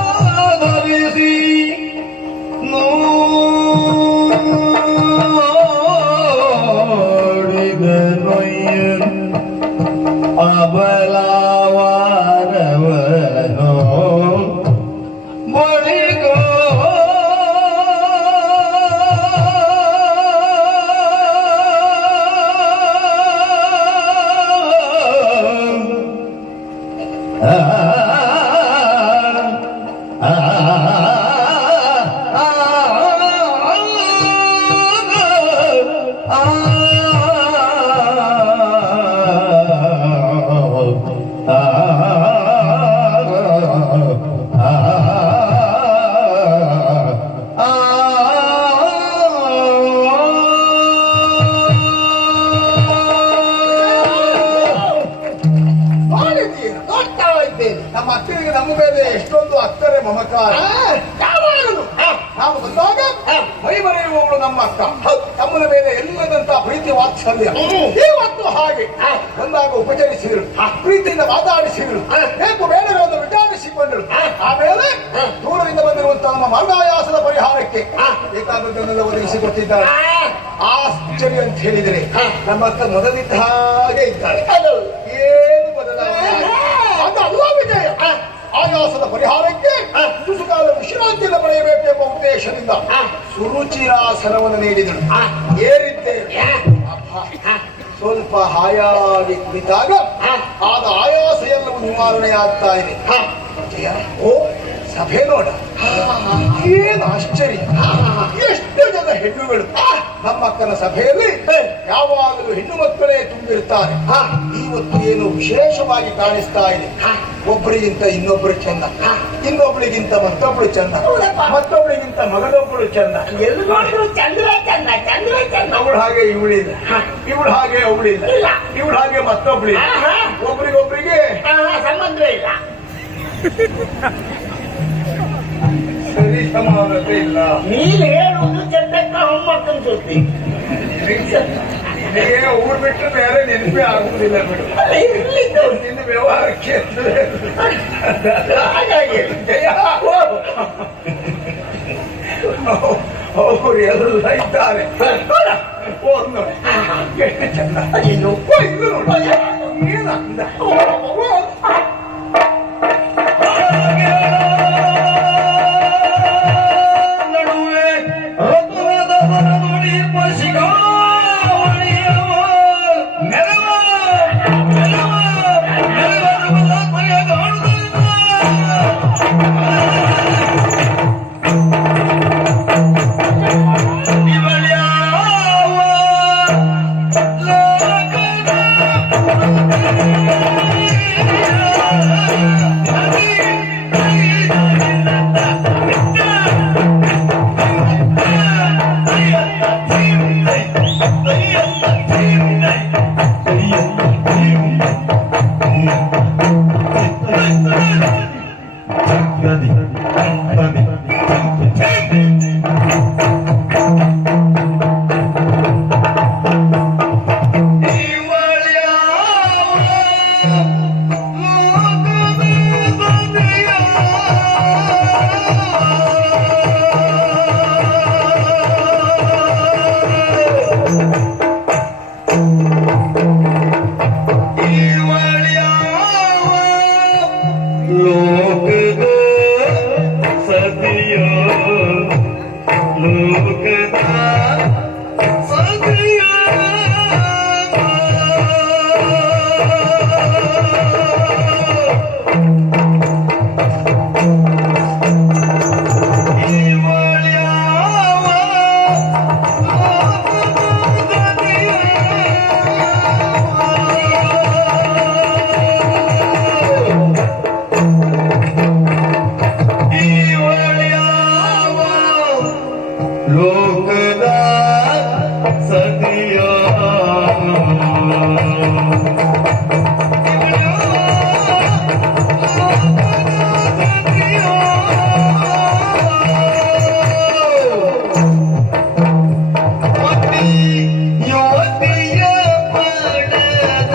ಕುಳಿತಾಧರಿಸಿ ನೋಡಿದ ನೊಯ್ಯ ಅಬಲವಾರವನು ಬಳಿಕ ನೋಡ್ತಾ ಇದ್ದೇನೆ. ನಮ್ಮ ಅಕ್ಕನಿಗೆ ನಮ್ಮ ಮೇಲೆ ಎಷ್ಟೊಂದು ಅಕ್ಕರೆ ಮಮಕಾರ. ಯಾವಾಗಲೂ ನಾವು ಬಂದಾಗ ಮೈ ಮರೆಯುವವಳು ನಮ್ಮ ಅಕ್ಕ. ತಮ್ಮನ ಮೇಲೆ ಎಲ್ಲದಂತ ಪ್ರೀತಿ ವಾತ್ಸಲ್ಯ. ಇವತ್ತು ಹಾಗೆ ಬಂದಾಗ ಉಪಚರಿಸಿದ್ರು, ಪ್ರೀತಿಯಿಂದ ಮಾತಾಡಿಸಿದ್ರು, ಬೇಕು ಬೇಡಗಳನ್ನು ವಿಚಾರಿಸಿಕೊಂಡರು. ಆಮೇಲೆ ದೂರದಿಂದ ಬಂದಿರುವಂತಹ ನಮ್ಮ ಮರಣಾಯಾಸದ ಪರಿಹಾರಕ್ಕೆ ಬೇಕಾದದ್ದನ್ನೆಲ್ಲ ಒದಗಿಸಿಕೊಟ್ಟಿದ್ದಾರೆ. ಆಶ್ಚರ್ಯ ಅಂತ ಹೇಳಿದರೆ ನಮ್ಮ ಅಕ್ಕ ಮೊದಲಿದ್ದ ಹಾಗೆ ಇದ್ದಾಳೆ, ಏನು ಬದಲಾವಣೆ ಅದಲ್ಲ ವಿಜಯ. ಆಯಾಸದ ಪರಿಹಾರಕ್ಕೆ ತುಸುಕಾಲ ವಿಶ್ರಾಂತಿಯನ್ನು ಪಡೆಯಬೇಕೆಂಬ ಉದ್ದೇಶದಿಂದ ಸುರುಚಿರಾಸನವನ್ನು ನೀಡಿದಳು. ಏರಿದ್ದೇವೆ, ಸ್ವಲ್ಪ ಹಾಯಾಗಿ ಕುಳಿತಾಗ ಆದ ಆಯಾಸ ಎಲ್ಲವೂ ನಿವಾರಣೆ ಆಗ್ತಾ ಇದೆ. ವಿಜಯ, ಓ ಸಭೆ ನೋಡ, ಏನು ಆಶ್ಚರ್ಯ, ಎಷ್ಟು ಜನ ಹೆಣ್ಣುಗಳು ನಮ್ಮ ಅಕ್ಕನ ಸಭೆಯಲ್ಲಿ ಯಾವಾಗಲೂ ಹೆಣ್ಣು ಮಕ್ಕಳೇ ತುಂಬಿರ್ತಾರೆ. ಇವತ್ತು ಏನು ವಿಶೇಷವಾಗಿ ಕಾಣಿಸ್ತಾ ಇದೆ. ಒಬ್ಬರಿಗಿಂತ ಇನ್ನೊಬ್ಬರು ಚಂದ, ಇನ್ನೊಬ್ಬಳಿಗಿಂತ ಮತ್ತೊಬ್ಬಳು ಚಂದ, ಮತ್ತೊಬ್ಬಳಿಗಿಂತ ಮಗದೊಬ್ಬಳು ಚಂದ. ಎಲ್ಲಿ ನೋಡಿದ್ರು ಚಂದ್ರ ಚಂದ ಚಂದ್ರ ಚಂದ. ಅವಳು ಹಾಗೆ ಇವಳಿಲ್ಲ, ಇವಳು ಹಾಗೆ ಅವಳಿಲ್ಲ, ಇವಳು ಹಾಗೆ ಮತ್ತೊಬ್ಬಳಿಲ್ಲ. ಒಬ್ರಿಗೊಬ್ರಿಗೆ ಸಂಬಂಧವೇ ಇಲ್ಲ, ಸರಿ ಸಮಾನತೆ ಇಲ್ಲ. ನೀನು ಹೇಳುವುದು ಚಂದಕ್ಕ ಹೊಮ್ಮಕ್ಕನ ಸುದ್ದಿ. ನಿನಗೆ ಊರು ಬಿಟ್ಟು ಬೇರೆ ನೆನಪೇ ಆಗುದಿಲ್ಲ ಬಿಡು. ನಿನ್ನ ವ್ಯವಹಾರಕ್ಕೆ ಹಾಗಾಗಿ ಅವರು ಎಲ್ಲ ಇದ್ದಾರೆ. ಒಂದು ಎಷ್ಟು ಚಂದ ಅದೇನು ಇದು ನೋಡಿ ಏನಂದ ನಡುವೆ ರತ್ನದ ಬರನುಡಿ ಪಶಿಗಾವಣಿಯವ ನೆರವ ನೆರವ ನೆರವರುಗಳ ಮಯಗಾಣುವುದಿಲ್ಲ. ಇವಳ್ಯಾವ ಲೋಕದ ಲೋಕದ ಸತಿಯ ಲೋಕದ ಸತಿಯ ಲೋಕದ ಸತಿಯ ಯುವತಿಯ ಪಡೆದ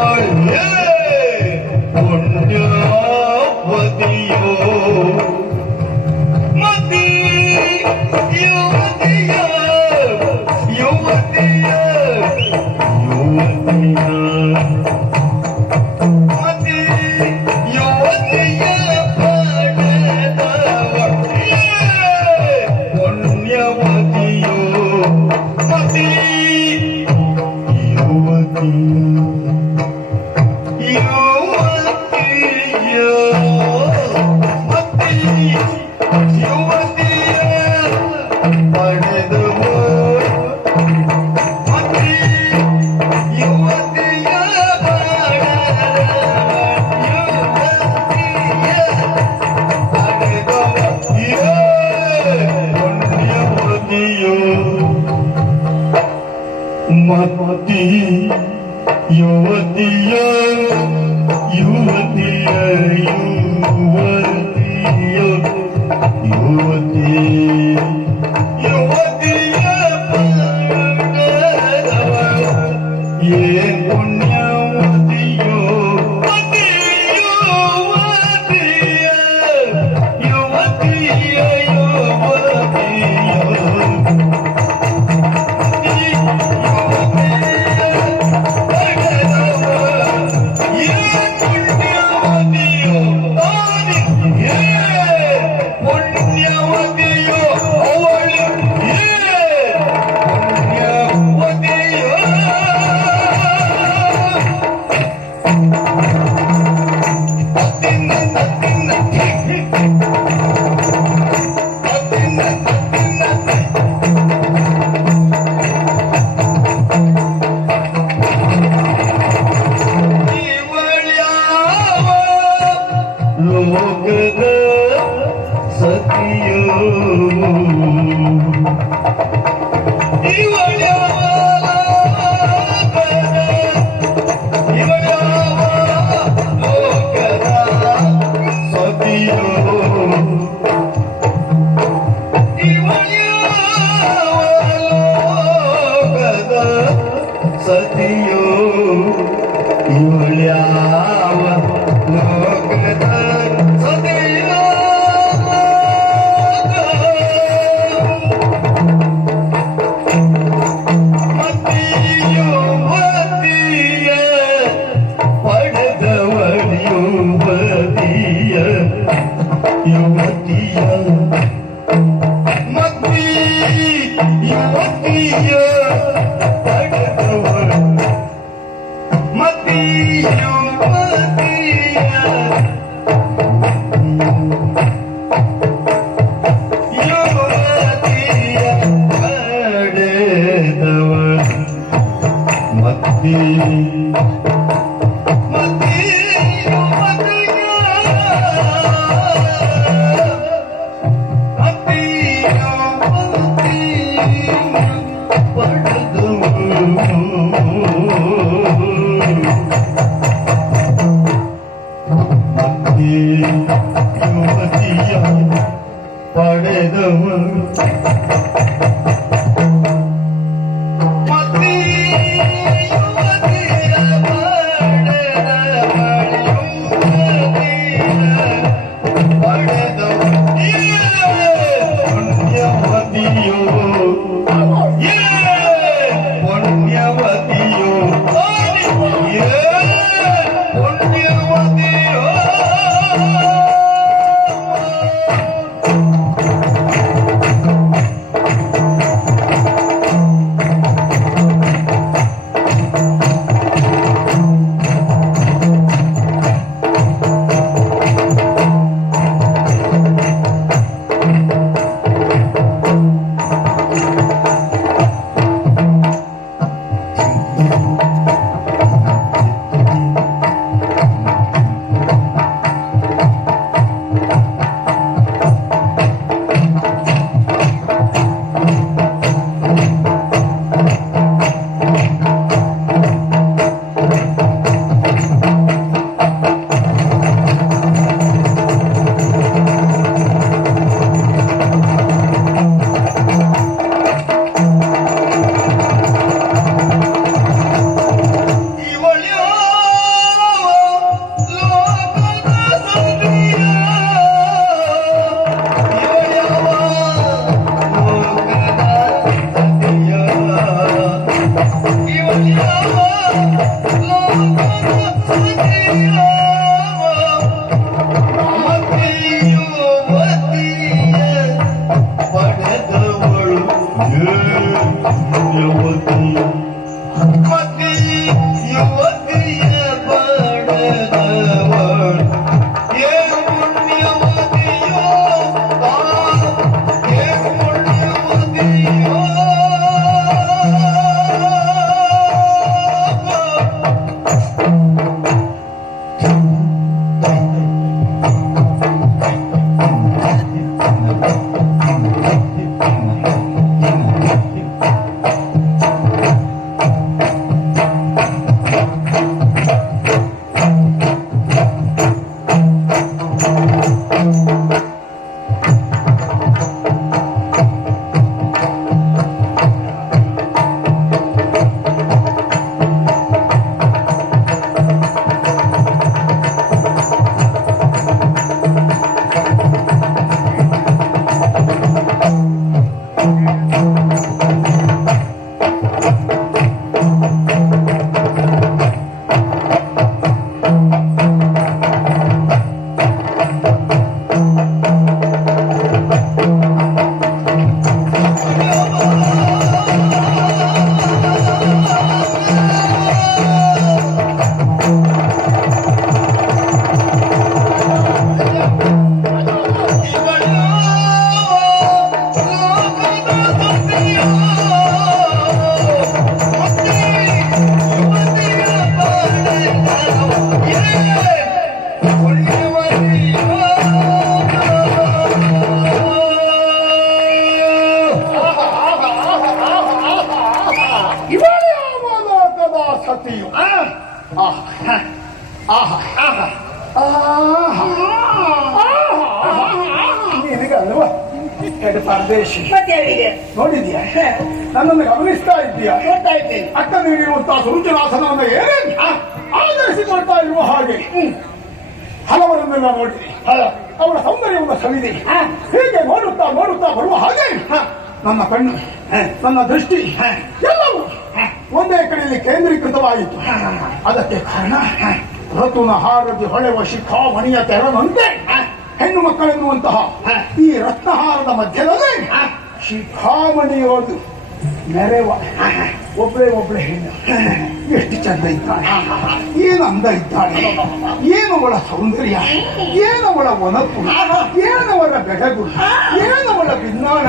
ಒಳ್ಳೆ ಪುಣ್ಯವತಿಯೋ ಮತಿ ಯುವತಿಯ ಯುವತಿಯ ಯುವತಿಯ ಮತಿ ಯುವತಿಯ ಪಡೆದ ಪುಣ್ಯವತಿಯೋ ಮತಿ ಯುವತಿಯ ಮತಿ ಯುವತಿಯ ಪಡೆದವು ಮತಿ ಯುವತಿಯ ಮತಿ ಯುವತಿಯ ಯುವತಿಯ ಯುವತಿಯ ಯುವತಿ ಯುವತಿಯ ಏನ್ ಪುಣ್ಯವತಿಯೋ ಮತಿ ಯುವತಿಯ ಯುವತಿಯ ಯುವತಿಯ ಲೋಕದ ಸತಿಯೋ ಲೋಕದ ಸತಿಯೋ ಲೋಕದ ನಿನಗಲ್ವಾ ಕೆಟ್ಟ ಪರದೇಶಿ ಮತ್ತೆ ಯಾರಿಗೆ ನೋಡಿದ್ಯಾ ನನ್ನನ್ನು ಗಮನಿಸ್ತಾ ಇದ್ದೀಯಾ ನೋಡ್ತಾ ಇದ್ದೇನೆ ಅಕ್ಕ ನೀಡಿರುವಂತಹ ಸುರುಚನಾಸನವನ್ನು ಏನೇನು ಆಧರಿಸಿಕೊಳ್ತಾ ಇರುವ ಹಾಗೆ ಹಲವರನ್ನೆಲ್ಲ ನೋಡಿದೆ ಅವರ ಸೌಂದರ್ಯವನ್ನು ಸವಿದೆ ಹೀಗೆ ನೋಡುತ್ತಾ ನೋಡುತ್ತಾ ಬರುವ ಹಾಗೆ ನನ್ನ ಕಣ್ಣು ನನ್ನ ದೃಷ್ಟಿ ಎಲ್ಲವೂ ಒಂದೇ ಕಡೆಯಲ್ಲಿ ಕೇಂದ್ರೀಕೃತವಾಯಿತು. ಅದಕ್ಕೆ ಕಾರಣ ಋತುನ ಹಾರದಿ ಹೊಳೆವ ಶಿಖಾಮಣಿಯ ತೆರನಂತೆ ಹೆಣ್ಣು ಮಕ್ಕಳೆನ್ನುವಂತಹ ಈ ರತ್ನಹಾರದ ಮಧ್ಯದಲ್ಲಿ ಶಿಖಾಮಣಿಯೋದು ನೆರೆವ ಒಬ್ಳೆ ಹೆಣ್ಣು ಎಷ್ಟು ಚಂದ ಇದ್ದಾಳೆ, ಏನು ಅಂದ ಇದ್ದಾಳೆ, ಏನು ಅವಳ ಸೌಂದರ್ಯ, ಏನು ಅವಳ ಒನಪು, ಏನು ಅವಳ ಬೆಳಗು, ಏನು ಅವಳ ವಿಜ್ಞಾನ.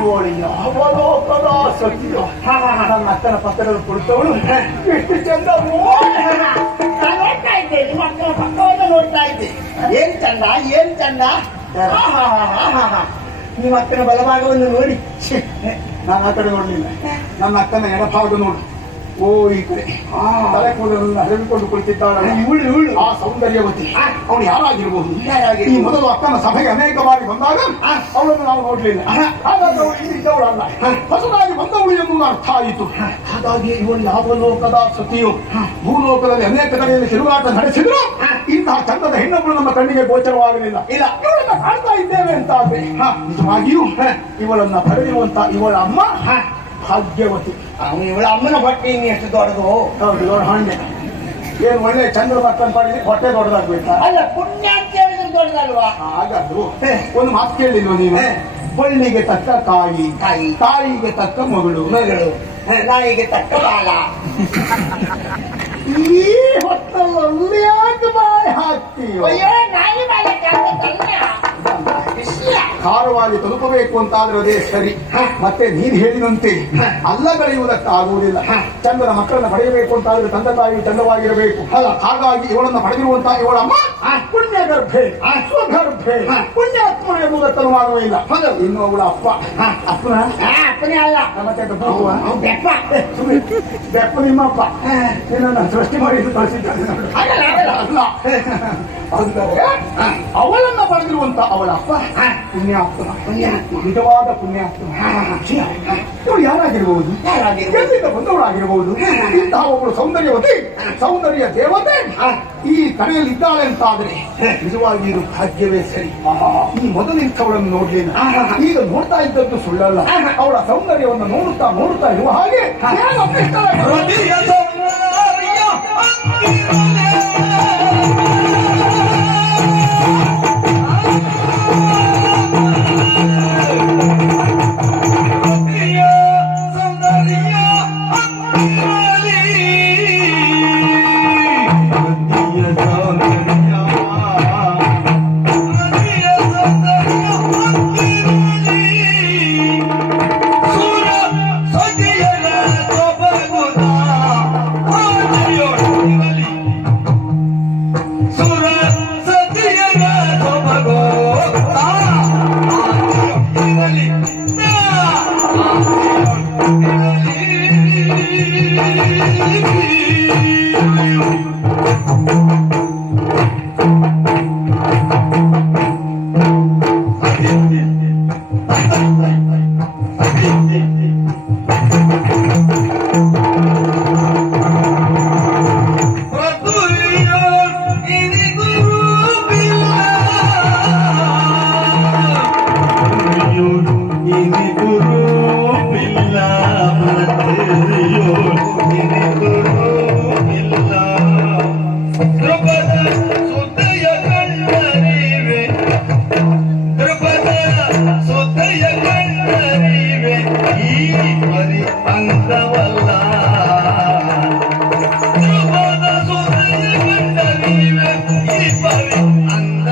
ಇವಳು ಯಾವ ಲೋಕದ ಸತಿಯೋ. ನನ್ನ ಅಕ್ಕನ ಪಕ್ಕದಲ್ಲಿ ಕುಳಿತವಳು ಎಷ್ಟು ಚಂದ ನೋಡ್ತಾ ಇದ್ದೆ, ನಿಮ್ಮ ಅಕ್ಕನ ಪಕ್ಕವನ್ನು ನೋಡ್ತಾ ಇದ್ದೆ. ಏನ್ ಚಂದ, ಏನ್ ಚಂದ. ನಿಮ್ಮ ಅಕ್ಕನ ಬಲಭಾಗವನ್ನು ನೋಡಿ ನಾನು ಆ ಕಡೆ ನೋಡ್ಲಿಲ್ಲ, ನನ್ನ ಅಕ್ಕನ ಎಡಭಾಗ ನೋಡು. ಓ ಈ ಕಡೆ ತಲೆ ಕೂದಲನ್ನು ಹರವಿಕೊಂಡು ಕುಳಿತಿದ್ದಾಳೆ ಇವಳು ಆ ಸೌಂದರ್ಯವತಿ. ಅವಳು ಯಾರಾಗಿರ್ಬಹುದು? ಈ ಮೊದಲು ಅಕ್ಕನ ಸಭೆಗೆ ಅನೇಕ ಬಾರಿ ಬಂದಾಗ ಅವಳನ್ನು ನಾವು ನೋಡ್ಲಿಲ್ಲ. ಹಾಗಾಗಿ ಅವಳು ಇಲ್ಲಿ ಇದ್ದವಳಲ್ಲ, ಹೊಸದಾಗಿ ಬಂದವಳು ಎನ್ನುವುದು ಅರ್ಥ ಆಯಿತು. ಹಾಗಾಗಿ ಇವಳು ಯಾವ ಲೋಕದ ಸತಿಯು. ಭೂಲೋಕದಲ್ಲಿ ಅನೇಕ ಕಡೆಯಲ್ಲಿ ತಿರುಗಾಟ ನಡೆಸಿದ್ರು ಇಂತಹ ಚಂದದ ಹೆಣ್ಣೊಬ್ಬಳು ನಮ್ಮ ಕಣ್ಣಿಗೆ ಗೋಚರವಾಗಲಿಲ್ಲ. ಇಲ್ಲ, ಇವಳನ್ನ ಕಾಣ್ತಾ ಇದ್ದೇವೆ ಅಂತ ಆದ್ರೆ ನಿಜವಾಗಿಯೂ ಇವಳನ್ನ ಪಡೆದಿರುವಂತ ಇವಳ ಅಮ್ಮ ಭಾಗ್ಯವತಿ. ಇವಳ ಅಮ್ಮನ ಹೊಟ್ಟೆ ಇನ್ನು ಎಷ್ಟು ದೊಡ್ಡದು. ಹೌದು, ಇವಳ ಹಣ್ಣೆ ಏನು ಒಳ್ಳೆ ಚಂದ್ರ ಮಕ್ಕಳನ್ನು ಪಡೆದಿ ಹೊಟ್ಟೆ ದೊಡ್ಡದಾಗ್ಬೇಕಾ? ಅಲ್ಲ, ಪುಣ್ಯ ಅಂತ ಹೇಳಿದ್ರೆ ದೊಡ್ಡದಲ್ವಾ? ಹಾಗಾದ್ರು ಒಂದು ಮಾತು ಕೇಳಿಲ್ವ ನೀನು? ಕೊಳ್ಳಿಗೆ ತಕ್ಕ ಕಾಯಿ, ತಾಯಿಗೆ ತಕ್ಕ ಮಗಳು, ನಾಯಿಗೆ ತಕ್ಕ ಬಾಲ. ಈ ಹೊತ್ತಲ್ಲಿ ಯಾಕೆ ಬಾಯಿ ಹಾಕ್ತೀಯೋ? ಅಯ್ಯೋ, ನಾಯಿ ಬಾಲಕ್ಕೆ ಖಾರವಾಗಿ ತಲುಪಬೇಕು ಅಂತಾದ್ರೆ ಅದೇ ಸರಿ. ಮತ್ತೆ ನೀನ್ ಹೇಳಿದಂತೆ ಅಲ್ಲಗಳೆಯುವುದಕ್ಕಾಗುವುದಿಲ್ಲ. ಚಂದನ ಮಕ್ಕಳನ್ನ ಪಡೆಯಬೇಕು ಅಂತಾದ್ರೆ ತಂದೆ ತಾಯಿ ಚಂದವಾಗಿರಬೇಕು. ಹಾಗಾಗಿ ಇವಳನ್ನ ಪಡೆದಿರುವಂತಹ ಇವಳಮ್ಮ ಪುಣ್ಯ ಗರ್ಭೆ, ಸ್ವಗರ್ಭೆ, ಪುಣ್ಯಾತ್ಮ ಎಂಬುದಕ್ಕೂ ಮಾಡುವಿಲ್ಲ. ಇನ್ನು ಅವಳ ಅಪ್ಪನೇ ಅಲ್ಲ, ಮತ್ತೆ ಬೆಪ್ಪ ನಿಮ್ಮಪ್ಪ ನಿನ್ನನ್ನು ಸೃಷ್ಟಿ ಮಾಡಿ ಕಳಿಸಿದ್ದಾನೆ. ಅಲ್ಲ, ಅವಳನ್ನ ಪಡೆದಿರುವಂತ ಅವಳ ಅಪ್ಪ ಪುಣ್ಯಾತ್ಮ, ನಿಜವಾದ ಪುಣ್ಯಾತ್ಮ. ಇವಳು ಯಾರಾಗಿರ್ಬಹುದು? ಎಲ್ಲಿಂದ ಬಂದವಳಾಗಿರಬಹುದು? ಇಂತಹ ಒಬ್ಬಳು ಸೌಂದರ್ಯವತಿ, ಸೌಂದರ್ಯ ದೇವತೆ ಈ ಕಡೆಯಲ್ಲಿ ಇದ್ದಾಳೆ ಅಂತಾದ್ರೆ ನಿಜವಾಗಿ ಇದು ಭಾಗ್ಯವೇ ಸರಿ. ಈ ಮೊದಲಿಂಥವಳನ್ನು ನೋಡ್ಲಿಲ್ಲ, ಈಗ ನೋಡ್ತಾ ಇದ್ದದ್ದು ಸುಳ್ಳಲ್ಲ. ಅವಳ ಸೌಂದರ್ಯವನ್ನು ನೋಡುತ್ತಾ ನೋಡುತ್ತಾ ಇರುವ ಹಾಗೆ ಅಂದ